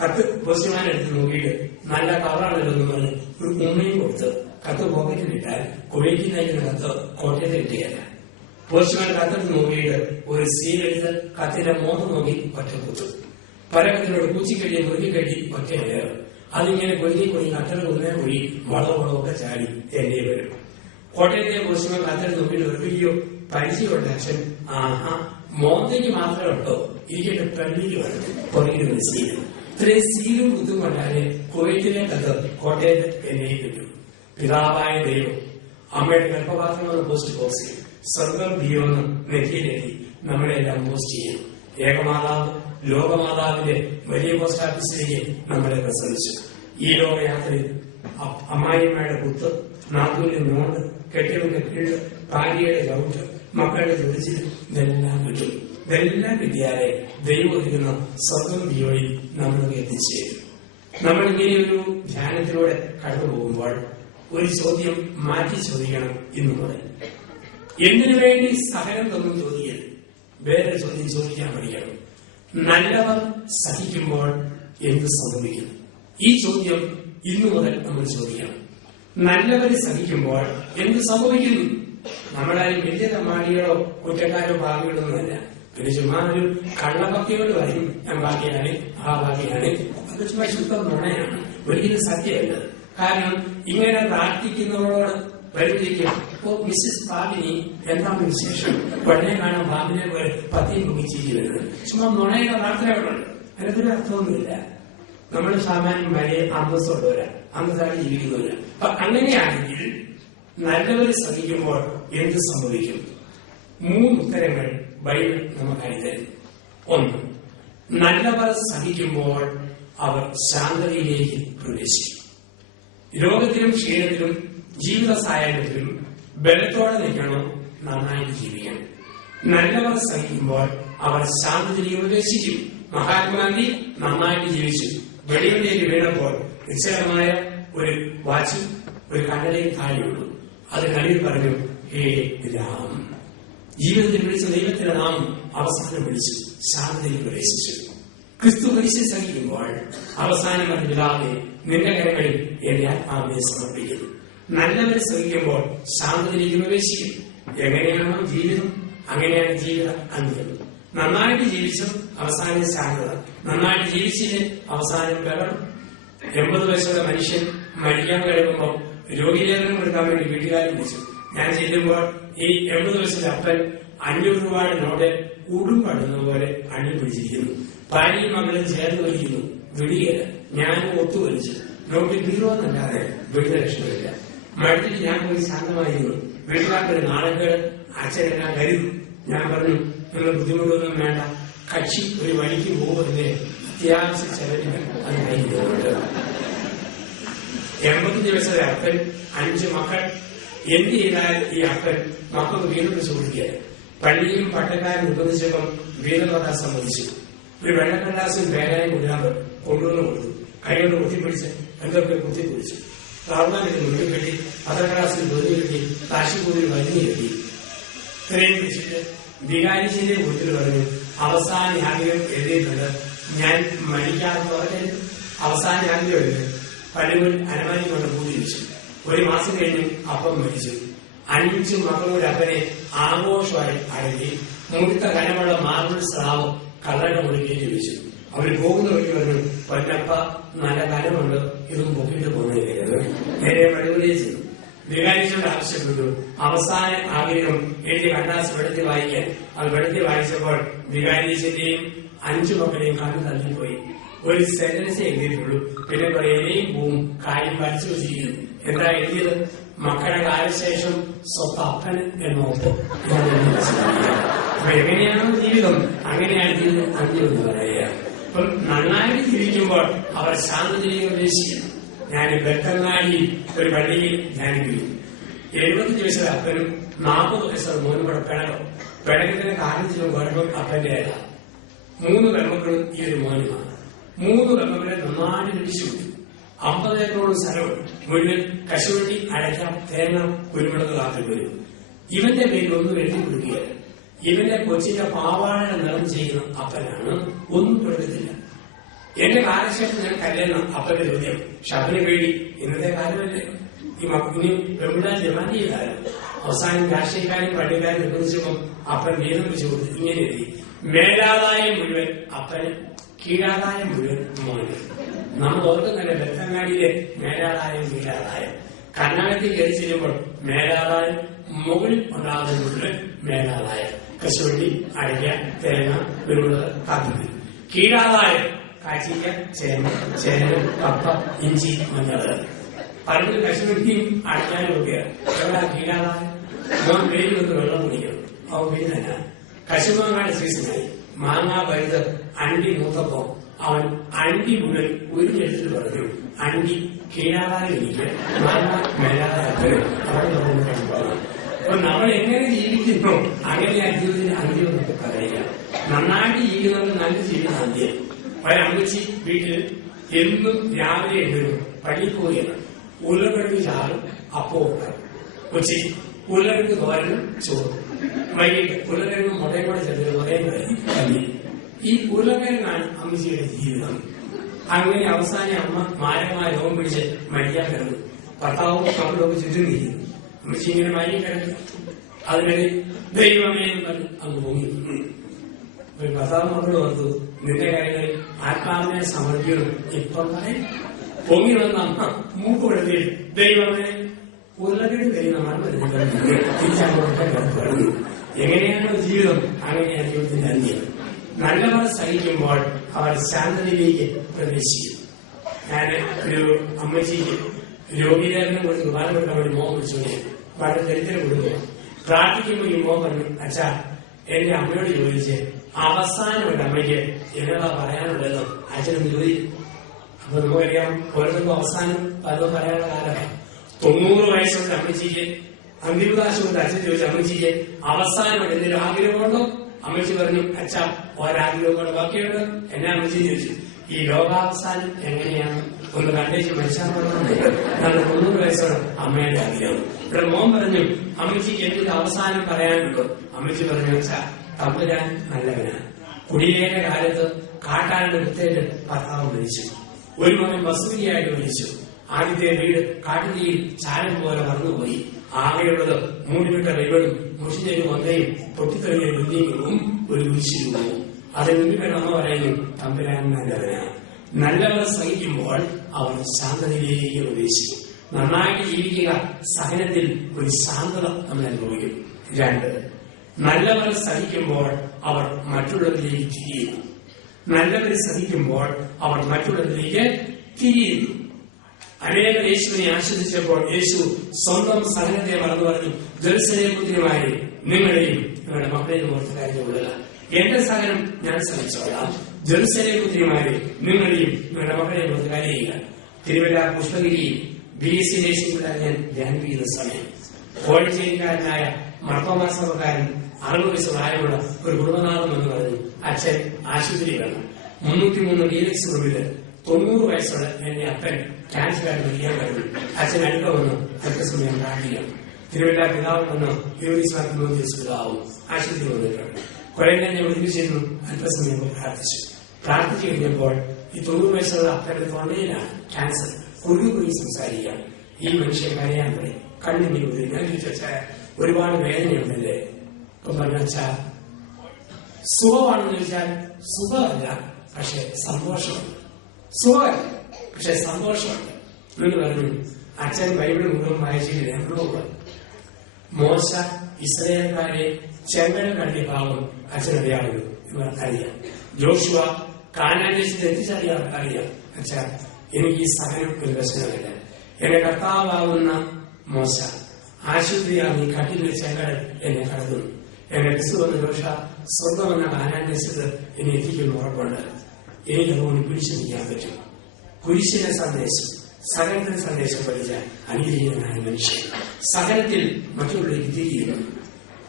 കത്ത് പോസ്റ്റ്മാൻ എടുത്ത് നോക്കിയിട്ട് നല്ല കവറാണല്ലോ പറഞ്ഞ് ഒരു ഉമ്മയും കൊടുത്ത് കത്ത് പോക്കറ്റിലിട്ടാൽ കുവൈറ്റിൽ കത്ത് കോട്ടയത്ത് കിട്ടിയല്ല. പോസ്റ്റ്മാൻ കത്തെടുത്ത് നോക്കിയിട്ട് ഒരു സീലെടുത്ത് കത്തിന്റെ മോഹം നോക്കി ഒറ്റ കുത്തു. പരകത്തിനോട് പൂച്ചിക്കടിയെ മുറുകിക്കടി ഒറ്റയല്ല. അതിങ്ങനെ കൊല്ലി കത്തൽ ഒന്നേ കൂടി വളവളമൊക്കെ ചാടി എന്നെ വരും. കോട്ടയത്തെ പോസ്റ്റ്മാൻ കത്തൽ നോക്കിയിട്ട് ഒരു വലിയ പരിചയമുള്ള അച്ഛൻ, ആഹാ മോന്തയ്ക്ക് മാത്രമേ ഉണ്ടോ, ഇരിക്കട്ടെ പള്ളിയിൽ വരണം പുറകിൽ സീലും. ഇത്രയും സീലും കുത്തും കൊണ്ടാല് കുവൈറ്റിലെ കത്ത് കോട്ടയത്ത് എന്നെ കിട്ടും. പിതാവായ ദൈവം അമ്മയുടെ ഗർഭപാത്രമെന്ന് പോസ്റ്റ് ബോക്സ് ചെയ്യും. സ്വർഗം ബിയോന്ന് നെറ്റിയിലെത്തി നമ്മളെല്ലാം പോസ്റ്റ് ചെയ്യും. ഏകമാതാവ് ലോകമാതാവിന്റെ വലിയ പോസ്റ്റ് ഓഫീസിലേക്ക് നമ്മളെ പ്രസവിച്ചു. ഈ ലോകയാത്രയിൽ അമ്മായിയമ്മയുടെ കുത്ത്, നാത്തൂരിന്റെ നോണ്ട്, കെട്ടിടത്തിന്റെ കീഴ്, ഭാര്യയുടെ ചവിട്ട്, മക്കളുടെ ജോലിച്ചിൽ ഇതെല്ലാം കിട്ടും. ഇതെല്ലാം കിട്ടിയാലേ ദൈവം ഒരുക്കുന്ന സ്വർഗം വിയോയിൽ നമ്മളൊക്കെ എത്തിച്ചേരും. നമ്മൾ ഇങ്ങനെ ഒരു ധ്യാനത്തിലൂടെ കടന്നു പോകുമ്പോൾ ഒരു ചോദ്യം മാറ്റി ചോദിക്കണം ഇന്നു മുതൽ. എന്തിനു വേണ്ടി സഹനം തന്നും ചോദിക്കരുത്, വേറെ ചോദ്യം ചോദിക്കാൻ പഠിക്കണം. നല്ലവർ സഹിക്കുമ്പോൾ എന്ത് സംഭവിക്കും? ഈ ചോദ്യം ഇന്നു മുതൽ നമ്മൾ ചോദിക്കണം. നല്ലവർ സഹിക്കുമ്പോൾ എന്ത് സംഭവിക്കുന്നു? നമ്മളാരും വലിയ തമ്മാടികളോ കുറ്റക്കാരോ ഭാവികളൊന്നുമല്ല. പിന്നെ ചുമ്മാ ഒരു കള്ളഭക്തിയോട് പറയും ഞാൻ ഭാഗ്യയാണ് ആ ഭാഗ്യമാണ്, അത് ചുമ്മാ ശുദ്ധം നുണയാണ്, ഒരിക്കലും സത്യമല്ല. കാരണം ഇങ്ങനെ പ്രാർത്ഥിക്കുന്നവരോട് വരുമ്പോഴേക്കും ഓ മിസ്സിസ് ഭാവിനി എന്താണ് വിശേഷം, ഉടനെ കാണാൻ ഭാവിനെ പോലെ പത്തിയും മുങ്ങിച്ചിരി വരുന്നത് ചുമ്മാ നുണയുടെ പ്രാർത്ഥനകളുണ്ട്. അതിനൊരു അർത്ഥമൊന്നുമില്ല. നമ്മൾ സാമാന്യം വലിയ അന്തസ്സുള്ളവരാ, അന്തസ്സായി ജീവിക്കുന്നവരാ. അപ്പൊ അങ്ങനെയാണെങ്കിൽ നല്ലവർ സഹിക്കുമ്പോൾ എന്ത് സംഭവിക്കും? 3 ഉത്തരങ്ങൾ ബൈബിൾ നമുക്കായി തരുന്നു. 1, നല്ലവർ സഹിക്കുമ്പോൾ അവർ ശാന്തതയിലേക്ക് പ്രവേശിക്കും. രോഗത്തിലും ക്ഷീണത്തിലും ജീവിത സാഹചര്യത്തിലും ബലത്തോടെ നിൽക്കണം, നന്നായിട്ട് ജീവിക്കണം. നല്ലവർ സഹിക്കുമ്പോൾ അവർ ശാന്തതയിലേക്ക് പ്രവേശിക്കും. മഹാത്മാഗാന്ധി നന്നായിട്ട് ജീവിച്ചു. വെടിയുണ്ടേക്ക് വീണപ്പോൾ നിശ്ചലമായ ഒരു വാച്ചും ഒരു കണ്ണടയും താഴെയുള്ളൂ. അത് കണ്ണിൽ പറഞ്ഞു, ഹേ രാം. ജീവിതത്തിൽ വിളിച്ച ദൈവത്തിന്റെ നാമം അവസാനം വിളിച്ചു, ശാന്തതയിൽ പ്രവേശിച്ചു. ക്രിസ്തു കുരിശിൽ സഹിക്കുമ്പോൾ അവസാനം അത് വിടാതെ നിന്റെ കരങ്ങളിൽ എന്റെ ആത്മാവിനെ സമർപ്പിക്കുന്നു. നല്ലവർ സഹിക്കുമ്പോൾ ശാന്തതയിലേക്ക് പ്രവേശിക്കും. എങ്ങനെയാണോ ജീവിതം അങ്ങനെയാണ് ജീവിത അന്ത്യം. നന്നായിട്ട് ജീവിച്ചു അവസാനം ശാന്തത, നന്നായിട്ട് ജീവിച്ചില്ലേ അവസാനം ബലം. 80 വയസ്സുള്ള മനുഷ്യൻ മരിക്കാൻ കഴിയുമ്പോൾ രോഗിലേഖനം കൊടുക്കാൻ വേണ്ടി വീട്ടുകാരെ വിളിച്ചു. ഞാൻ ചെല്ലുമ്പോൾ ഈ 80 വയസ്സിലെ അപ്പൻ 500 രൂപയുടെ നോട്ട് ഉടും പടുന്ന പോലെ അണി പിടിച്ചിരിക്കുന്നു. ഭാര്യയും മകളും ചേർന്ന് വലിക്കുന്നു. വിടിയല്ല, ഞാൻ ഒത്തുവലിച്ചു. നോട്ട് വീറുവെന്നല്ലാതെ വിടുന്ന ലക്ഷണമില്ല. മഴത്തിൽ ഞാൻ പോയി ശാന്തമായിരുന്നു. വീട്ടുകാർക്കൊരു നാളെക്കേട് അച്ഛനെല്ലാം കരുതും. ഞാൻ പറഞ്ഞു, നിങ്ങൾ ബുദ്ധിമുട്ടൊന്നും വേണ്ട, കക്ഷി ഒരു വഴിക്ക് പോകുന്നതിന്റെ അത്യാവശ്യ ചെലവിന് അത് കഴിഞ്ഞിട്ടുണ്ട്. 80 വയസ്സുള്ള അപ്പൻ 5 മക്കൾ. എന്ത് ചെയ്താൽ ഈ അപ്പൻ മക്കൾക്ക് വീണ്ടും ചോദിക്കുക? പള്ളിയിലും പട്ടക്കാരും നിർബന്ധിച്ചപ്പം വീണ്ടും നോക്കാൻ സമ്മതിച്ചു. ഒരു വെള്ളക്കടലാസും പേരായും കൊണ്ടുവന്ന് കൊടുത്തു. കൈകൊണ്ട് കുത്തിപ്പിടിച്ച് എന്തൊക്കെ കുത്തിപ്പിടിച്ചു. റാവുമാനത്തിന് മുന്നിൽ കെട്ടി, പത്രക്കടലാസിൽ വെറുതെ കെട്ടി, കാശിക്കൂടിൽ വലിഞ്ഞു കെട്ടി. ഇത്രയും പിടിച്ചിട്ട് വികാരിച്ചിന്റെ വീട്ടിൽ പറഞ്ഞു, അവസാന ആഗ്രഹം എഴുതിയിട്ടുണ്ട്, ഞാൻ മരിക്കാതെ പറഞ്ഞത് അവസാന ആഗ്രഹമില്ല. പലരും അരമാനി കൊണ്ട് പൂജിച്ചു. 1 മാസം കഴിഞ്ഞു അപ്പം മരിച്ചു. 5 മക്കളുടെ അപ്പനെ ആഘോഷമായി അടങ്ങി മുഴുത്ത കനമുള്ള മാർബിൾ സ്ലാവ് കള്ളയുടെ മുറിക്കേറ്റി വെച്ചു. അവർ പോകുന്ന വഴി പറഞ്ഞു, പൊന്നപ്പ നല്ല കനമുണ്ട്, ഇതും പൊക്കിട്ട് പോകുന്നത് നേരെ പടിപൊളിച്ചു. വികാരിച്ചോട് ആവശ്യപ്പെട്ടു. അവസാന ആഗ്രഹം എഴുതി കടലാസ് വെളുത്തി വായിക്കാൻ. അത് വെളുത്തി വായിച്ചപ്പോൾ വികാരിച്ചന്റെയും 5 മക്കളെയും കണ്ണു തള്ളിപ്പോയി. ഒരു സെന്റൻസ് എഴുതിയിട്ടുള്ളൂ. പിന്നെ കുറേയും പോവും കാര്യം വരച്ചു വെച്ചിരിക്കുന്നു. എന്താ എഴുതിയത്? മക്കളുടെ കാലശേഷം സ്വത്ത് അപ്പൻ എന്നോർത്ത്. അപ്പൊ എങ്ങനെയാണ് ജീവിതം, അങ്ങനെയാണ് ജീവിതം അന്ത്യം എന്ന് പറയുക. അപ്പം നന്നായിട്ട് ജീവിക്കുമ്പോൾ അവർ ശാന്തതയിൽ പ്രവേശിക്കുന്നു. ഞാൻ ബെക്കങ്ങാടി ഒരു പള്ളിയിൽ ധ്യാനിക്കുന്നു. 70 വയസ്സുള്ള അപ്പനും 40 വയസ്സുള്ള മോനും കൂടെ പിണകം. പിണക്കത്തിന് കാരണത്തിനും കുഴപ്പം അപ്പന്റെ അല്ല. 3 പെൺമക്കളും ഈ ഒരു മോനുമാണ്. 3 പെൺമക്കളെ നന്നായിട്ട് പിടിച്ചു വിട്ടു. 50 ഏക്കറോളം സ്ഥലം മുഴുവൻ കശുവണ്ടി, അടയ്ക്ക, തേങ്ങ, കുരുമുളക് കാത്തിൽ വരും. ഇവന്റെ പേരിൽ ഒന്നും എഴുതി കൊടുക്കുകയാണ്. ഇവന്റെ കൊച്ചിന്റെ പാവാട നിറം ചെയ്യുന്ന അപ്പനാണ്, ഒന്നും കൊടുക്കത്തില്ല. എന്റെ കാലശേഷം ഞാൻ കല്യാണം അപ്പന്റെ ചോദ്യം. ഷബിന് പേടി, ഇന്നത്തെ കാലമല്ലേ, ഈ ഇനി പെമ്പിടാൻ ജമാൻ ചെയ്താലും അവസാനം രാഷ്ട്രീയക്കാരും പള്ളിക്കാരും നിർബന്ധിച്ചപ്പം അപ്പൻ വീതം വെച്ച് കൊടുത്തു. ഇങ്ങനെ എഴുതി, മേലാദായം മുഴുവൻ അപ്പന്, കീഴാദായം മുഴുവൻ മോന്. നമ്മൾ ഓർക്കുന്നില്ല ബെത്തങ്ങാടിയിലെ മേലാദായം കീഴാദായം. കർണാടകത്തിൽ കയറി ചെല്ലുമ്പോൾ മേലാദായം, മുകളിൽ ഉണ്ടാകുന്ന മുഴുവൻ മേലാദായം. കശുവണ്ടി, അടയ്ക്ക, തേങ്ങ, കുരുമുളക്, കാപ്പി. കീഴാദായം കാച്ചിക്ക, ചേന, കപ്പ, ഇഞ്ചി, മഞ്ഞൾ. പലരും കശുവണ്ടിയും അടയ്ക്കാനും ഒക്കെയാണ്. എവിടെ കീഴാദായം? മോൻ വെയിൽ വന്ന് വെള്ളം കുടിക്കണം. അവ പിന്നെ കശുമാങ്ങാട് സീസണായി. മാങ്ങ പഴുത് അണ്ടി മൂത്തപ്പോ അവൻ അണ്ടി മുതൽ ഉരിഞ്ഞെടുത്തിട്ട് പറഞ്ഞു, അണ്ടി കീഴാദായം എനിക്ക്, മാങ്ങ മേലാദായത്തിന് അവിടെ പറഞ്ഞു. അപ്പൊ നമ്മൾ എങ്ങനെ ജീവിക്കുന്നു അങ്ങനെയാണ് ജീവിതത്തിന് അന്ത്യം എന്നൊക്കെ പറയുക. നന്നായിട്ട് ജീവിക്കുന്നത് നല്ല ജീവിതം ആദ്യം. ഒരമ്മച്ചി വീട്ടിൽ എന്നും രാവിലെ എഴുതും പള്ളിയിൽ പോവുകയാണ്. ഉരുളക്കിഴങ്ങ് ചാറും അപ്പവും ഉണ്ടാകും. ഉച്ചയ്ക്ക് ഉരുളക്കിഴങ്ങ് തോരനും ചോറും. വൈകിട്ട് ഉരുളക്കിഴങ്ങ് മുട്ടയും കൂടെ ചെറിയ ഒരേ പള്ളി. ഈ ഉരുളക്കിഴങ്ങാണ് അമ്മച്ചിയുടെ ജീവിതം. അങ്ങനെ അവസാനം അമ്മ മാരകമായ രോഗം പിടിച്ച് മരിക്കാൻ കിടന്നു. ഭർത്താവും മക്കളൊക്കെ ചുറ്റും നിൽക്കുന്നു. അമ്മച്ചി ഇങ്ങനെ മരിക്കാൻ കിടന്നു. അതിനിടയിൽ ദൈവമേ എന്ന് പറഞ്ഞ് അങ്ങ് പൊങ്ങി. ഒരു ഭർത്താവ് മക്കൾ ഓർത്തു, നിന്റെ കാര്യങ്ങളിൽ ആത്മാവിനെ സമർപ്പിക്കണം. ഇപ്പം പൊങ്ങി വന്ന അമ്മ മൂക്ക് വിടത്തി, ദൈവമേ ഉരുളക്കിഴങ്ങ് തരുന്ന മറന്നു തിരിച്ചങ്ങോട്ട് കിടന്നു. എങ്ങനെയാണ് ജീവിതം? അങ്ങനെയാണ് ജീവിതത്തിന്റെ അന്ത്യം. നല്ലവർ സഹിക്കുമ്പോൾ അവർ ശാന്തതയിലേക്ക് പ്രവേശിക്കും. ഞാൻ ഒരു അമ്മച്ചിക്ക് രോഗീകരണം കൊടുത്ത് കുർബാന കൊടുക്കാൻ വേണ്ടി മോഹം വിളിച്ചു. വളരെ ദരിദ്രം കൊടുക്കുക. പ്രാർത്ഥിക്കുമ്പോൾ ഈ മോഹം പറഞ്ഞു, അച്ഛാ എന്റെ അമ്മയോട് ചോദിച്ച് അവസാനം ഒരു അമ്മയ്ക്ക് എന്നതാ പറയാനുള്ളതെന്ന് അച്ഛനൊന്ന് ചോദിക്കും. അപ്പൊ നമുക്കറിയാം, ഓരോരുത്തർക്കും അവസാനം പലതും പറയാനുള്ള കാലമാണ്. 90 വയസ്സുള്ള അമ്മച്ചിക്ക് അന്തിമദാശം കൊണ്ട് അച്ഛൻ ചോദിച്ച അമ്മച്ചിക്ക് അവസാനം എന്തെങ്കിലും ആഗ്രഹമുണ്ടോ? അമ്മച്ചി പറഞ്ഞു, അച്ഛാ ഒരാഗ്രഹം കൊണ്ട് ബാക്കിയുണ്ട്. എന്നെ അമ്മച്ചി ചോദിച്ചു, ഈ ലോകാവസാനം എങ്ങനെയാണ് ഒന്ന് കണ്ടേച്ച് മനുഷ്യനോട് 90 വയസ്സോടെ അമ്മയുടെ ആഗ്രഹം. ഇവിടെ മോൻ പറഞ്ഞു, അമ്മച്ചിക്ക് എന്തെങ്കിലും അവസാനം പറയാനുണ്ടോ? അമ്മച്ചി പറഞ്ഞു, അച്ഛാ തമ്പുരാൻ നല്ലവനാണ്. കുടിയേറ്റ കാലത്ത് കാട്ടാരുടെ വൃത്തേറ്റ് ഭർത്താവ് മരിച്ചു. ഒരു മകൻ വസൂരിയായിട്ട് മരിച്ചു. ആദ്യത്തെ വീട് കാട്ടുതീയിൽ ചാരം പോലെ മറന്നുപോയി. ആകെയുള്ളത് മൂടിവിട്ട റൈവടും മുഷിഞ്ഞൊരു വന്നയും പൊട്ടിത്തെറിഞ്ഞ ബുദ്ധിയും ഒരു കുരിശിലുവും. അതിന് മുന്നിൽ അമ്മ പറയുന്നു, തമ്പുരാൻ നല്ലവനാണ്. നല്ലവർ സഹിക്കുമ്പോൾ അവർ ശാന്തതയിലേക്ക് പ്രവേശിക്കും. നന്നായിട്ട് ജീവിക്കുക, സഹനത്തിൽ ഒരു ശാന്തത നമ്മൾ അനുഭവിക്കും. 2, നല്ലവർ സഹിക്കുമ്പോൾ അവർ മറ്റുള്ളവരിലേക്ക് തിരിയുന്നു. നല്ലവർ സഹിക്കുമ്പോൾ അവർ മറ്റുള്ളവരിലേക്ക് തിരിയുന്നു. അനേകം യേശുവിനെ ആശ്വസിച്ചപ്പോൾ യേശു സ്വന്തം സഹനത്തെ മറന്നു പറഞ്ഞു, ജെറുസലേം പുത്രിമാരെ നിങ്ങളെയും നിങ്ങളുടെ മക്കളെയും ഓർത്ത് കാര്യമുള്ള എന്റെ സഹനം ഞാൻ സഹിച്ചോളാം. ജെറുസലേം പുത്രിമാരെ നിങ്ങളെയും നിങ്ങളുടെ മക്കളെയും ഓർത്ത് കാര്യമില്ല. തിരുവല്ല പുഷ്പഗിരിയിൽ BSc നേഴ്സിംഗ് ഞാൻ ധ്യാനം ചെയ്യുന്ന സമയം കോഴിച്ചേരിക്കാരനായ മർത്തോമാസവക്കാരൻ 60 വയസ്സ് പ്രായമുള്ള ഒരു കുടുംബനാഥം എന്ന് പറഞ്ഞു, അച്ഛൻ ആശുപത്രി വേണം. 303 ഡീലക്സ് റൂമില് 90 വയസ്സുള്ള എന്റെ അപ്പൻ ക്യാൻസറായിട്ട് മരിക്കാൻ കഴിഞ്ഞു. അച്ഛൻ അടുക്ക വന്നു അല്പസമയം പ്രാർത്ഥിക്കാം. തിരുവല്ല പിതാവ് വന്നു പിതാവും ആശുപത്രി വന്നിട്ടുണ്ട്. കുറെ തന്നെ ഒളിപ്പിച്ചിരുന്നു. അല്പസമയം പ്രാർത്ഥിച്ചു. പ്രാർത്ഥിച്ചു കഴിഞ്ഞപ്പോൾ ഈ 90 വയസ്സുള്ള അപ്പന്റെ തൊണ്ടയിലാണ് ക്യാൻസർ. കുറുകുറി സംസാരിക്കാം. ഈ മനുഷ്യൻ കരയാൻ പറയും. കണ്ണിന്റെ ഉള്ളിൽ ഞാൻ ചോദിച്ചാൽ ഒരുപാട് വേദനയുണ്ടല്ലേ? ഇപ്പൊ പറഞ്ഞാ സുഖമാണെന്ന് ചോദിച്ചാൽ സുഖമല്ല, പക്ഷെ സന്തോഷമുണ്ട്. സുഖമല്ല, പക്ഷെ സന്തോഷമുണ്ട് എന്ന് പറഞ്ഞു. അച്ഛൻ ബൈബിൾ മുഴുവൻ വായിച്ചിട്ടില്ല. മോശ ഇസ്രായേൽക്കാരെ ചെങ്കടൽ കണ്ടിയ ഭാഗം അച്ഛനറിയാവുന്നു. ഇവർക്കറിയാം. ജോഷുവ കാനാൻ ദേശത്ത് എത്തിച്ചറിയാം. അറിയാം, അച്ഛാ എനിക്ക് ഈ സഹനം ഒരു പ്രശ്നമില്ല. എന്റെ കർത്താവാകുന്ന മോശ ആശുപത്രിയാകുന്ന ഈ കട്ടിലെ ചെങ്കടൽ എന്നെ കടന്നു. എന്റെ ക്രിസ്തു വന്ന ജോഷ സ്വന്തം എന്ന കാനാൻ ദേശത്ത് എന്നെ എത്തിക്കുന്ന ഉറപ്പുണ്ട്. എനിക്ക് അതുകൊണ്ട് പിടിച്ചു നിൽക്കാൻ പറ്റും. കുരിശിന്റെ സന്ദേശം, സഹനത്തിന്റെ സന്ദേശം പഠിച്ച അനുഗ്രഹീതനായ മനുഷ്യൻ സഹനത്തിൽ മറ്റുള്ളവർക്ക് തിരിയുന്നു.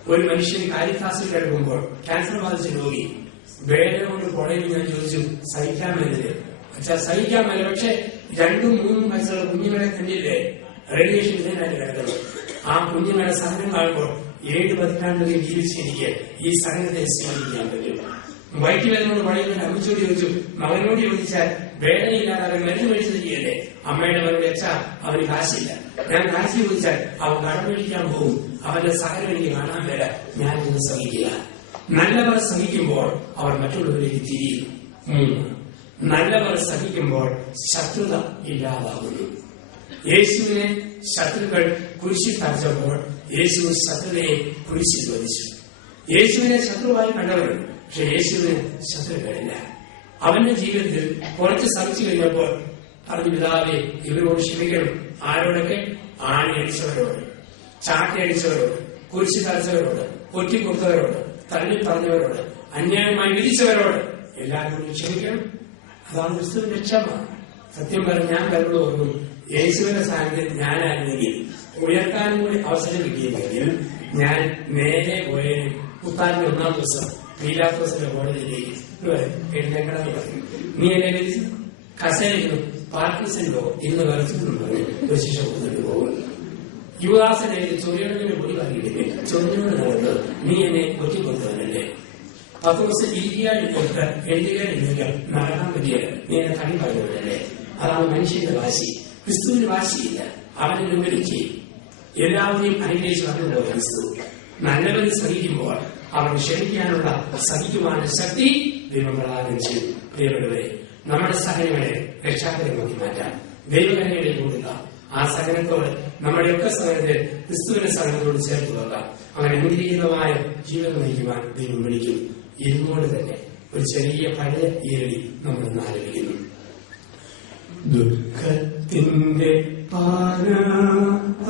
ഒരു മനുഷ്യൻ കാരിത്താസിൽ കിടക്കുമ്പോൾ ക്യാൻസർ ബാധിച്ച രോഗി വേദന കൊണ്ട് പുഴയിൽ ഞാൻ ചോദിച്ചു, സഹിക്കാമെന്നില്ലേ? അച്ഛാ സഹിക്കാമല്ല, പക്ഷെ 2, 3 വയസ്സുള്ള കുഞ്ഞുങ്ങളെ കണ്ടില്ലേ റേഡിയേഷൻ ഇതിനായിട്ട് കിടക്കുന്നത്. ആ കുഞ്ഞുങ്ങളുടെ സഹനം കാണുമ്പോൾ 7 പതിറ്റാണ്ടുകളിൽ ജീവിച്ച് എനിക്ക് ഈ സഹനത്തെ സ്വീകരിക്കാൻ പറ്റും. വയറ്റുവേദനോട് പറയുന്ന അമ്മച്ചോട് ചോദിച്ചു, മകനോട് ചോദിച്ചാൽ വേദനയില്ലാതെ മരുന്ന് മേടിച്ചു തരികയല്ലേ? അമ്മയുടെ മകനോട് അച്ഛാ അവന് കാശില്ല. ഞാൻ കാശ് ചോദിച്ചാൽ അവൻ കടം മേടിക്കാൻ പോകും. അവന്റെ സഹനം എനിക്ക് കാണാൻ വര. ഞാൻ ഇന്ന് സഹിക്കുക. നല്ലവർ സഹിക്കുമ്പോൾ അവർ മറ്റുള്ളവരിലേക്ക് തിരിയും. 3, നല്ലവർ സഹിക്കുമ്പോൾ ശത്രുത ഇല്ലാതാകുന്നു. യേശുവിനെ ശത്രുക്കൾ കുരിശിൽ തറച്ചപ്പോൾ യേശു ശത്രുതയെ കുരിശിൽ വധിച്ചു. യേശുവിനെ ശത്രുവായി കണ്ടവരുണ്ട്, പക്ഷെ യേശുവിന് ശത്രുക്കളില്ല. അവന്റെ ജീവിതത്തിൽ കുറച്ച് സഹിച്ചു കഴിഞ്ഞപ്പോൾ പറഞ്ഞു, പിതാവേ ഇവരോട് ക്ഷമിക്കണം. ആരോടൊക്കെ? ആണിയടിച്ചവരോട്, ചാട്ടയടിച്ചവരോട്, കുരിശി തറച്ചവരോട്, കൊറ്റിക്കൊടുത്തവരോട്, തള്ളി പറഞ്ഞവരോട്, അന്യായമായി വിധിച്ചവരോട് എല്ലാവരോടും ക്ഷമിക്കണം. അതാണ് ക്രിസ്തുവിന്റെ ക്ഷമ. സത്യം പറഞ്ഞ് ഞാൻ കരുതൽ ഓർക്കും, യേശുവിന്റെ സാന്നിധ്യം ഞാനായിരുന്നെങ്കിൽ ഉയർത്താനും കൂടി അവസരം കിട്ടിയില്ലെങ്കിൽ ഞാൻ നേരെ പോയ പുത്താന്റെ 1-ാം ദിവസം പീലാത്തോസിന്റെ കോടതിയിലേക്ക് എഴുന്നേക്കണമെന്ന് പറഞ്ഞു. നീ എന്നെ വിളിച്ചു കസേരയിലും പാർക്കിൻസണിലോ ഇന്ന് വരച്ചിട്ടുണ്ടെന്ന് പറഞ്ഞു ഒരു ശിക്ഷ കൊടുത്തിട്ട് പോകും. യുവദാസനെ ചൊറിയണതിന് പൊടി വാങ്ങിയില്ലേ, ചൊറിഞ്ഞോട് നടന്ന് നീ എന്നെ ഒറ്റിക്കൊടുത്തവനല്ലേ. 10 ദിവസം ഇരിക്കാതിരുന്നിട്ട് എഴുതുകയായിരുന്നെങ്കിൽ നടക്കാൻ പറ്റിയത് നീ എന്നെ തടി പറഞ്ഞവനല്ലേ. അതാണ് മനുഷ്യന്റെ വാശി. ക്രിസ്തുവിന് വാശിയില്ല. അവനെ അനുകരിച്ച് എല്ലാവരെയും അനുഗ്രഹിച്ച് പറഞ്ഞുപോയ ക്രിസ്തു നല്ലവരെ സഹിക്കുമ്പോൾ അവർ ക്ഷമിക്കാനുള്ള സഹിക്കുവാനുള്ള ശക്തി ദൈവം പ്രദാനം ചെയ്യും. പ്രിയപ്പെട്ടവരെ, നമ്മുടെ സഹനങ്ങളെ രക്ഷാകരമാക്കി മാറ്റാം, ദൈവകരങ്ങളിലേക്ക് കൊടുക്കാം. ആ സഹനത്തോട് നമ്മുടെയൊക്കെ സഹനത്തെ ക്രിസ്തുവിന്റെ സഹനത്തോട് ചേർത്ത് വെക്കാം. അങ്ങനെ അനുഗ്രഹീതമായ ജീവിതം നയിക്കുവാൻ ദൈവം വിളിക്കും. ഇരുന്നോട് തന്നെ ഒരു ചെറിയ പഴയ ഈരടി നമ്മൾ ഇന്ന് ആരംഭിക്കുന്നു. ദുഃഖത്തിന്റെ പാനപാത്രം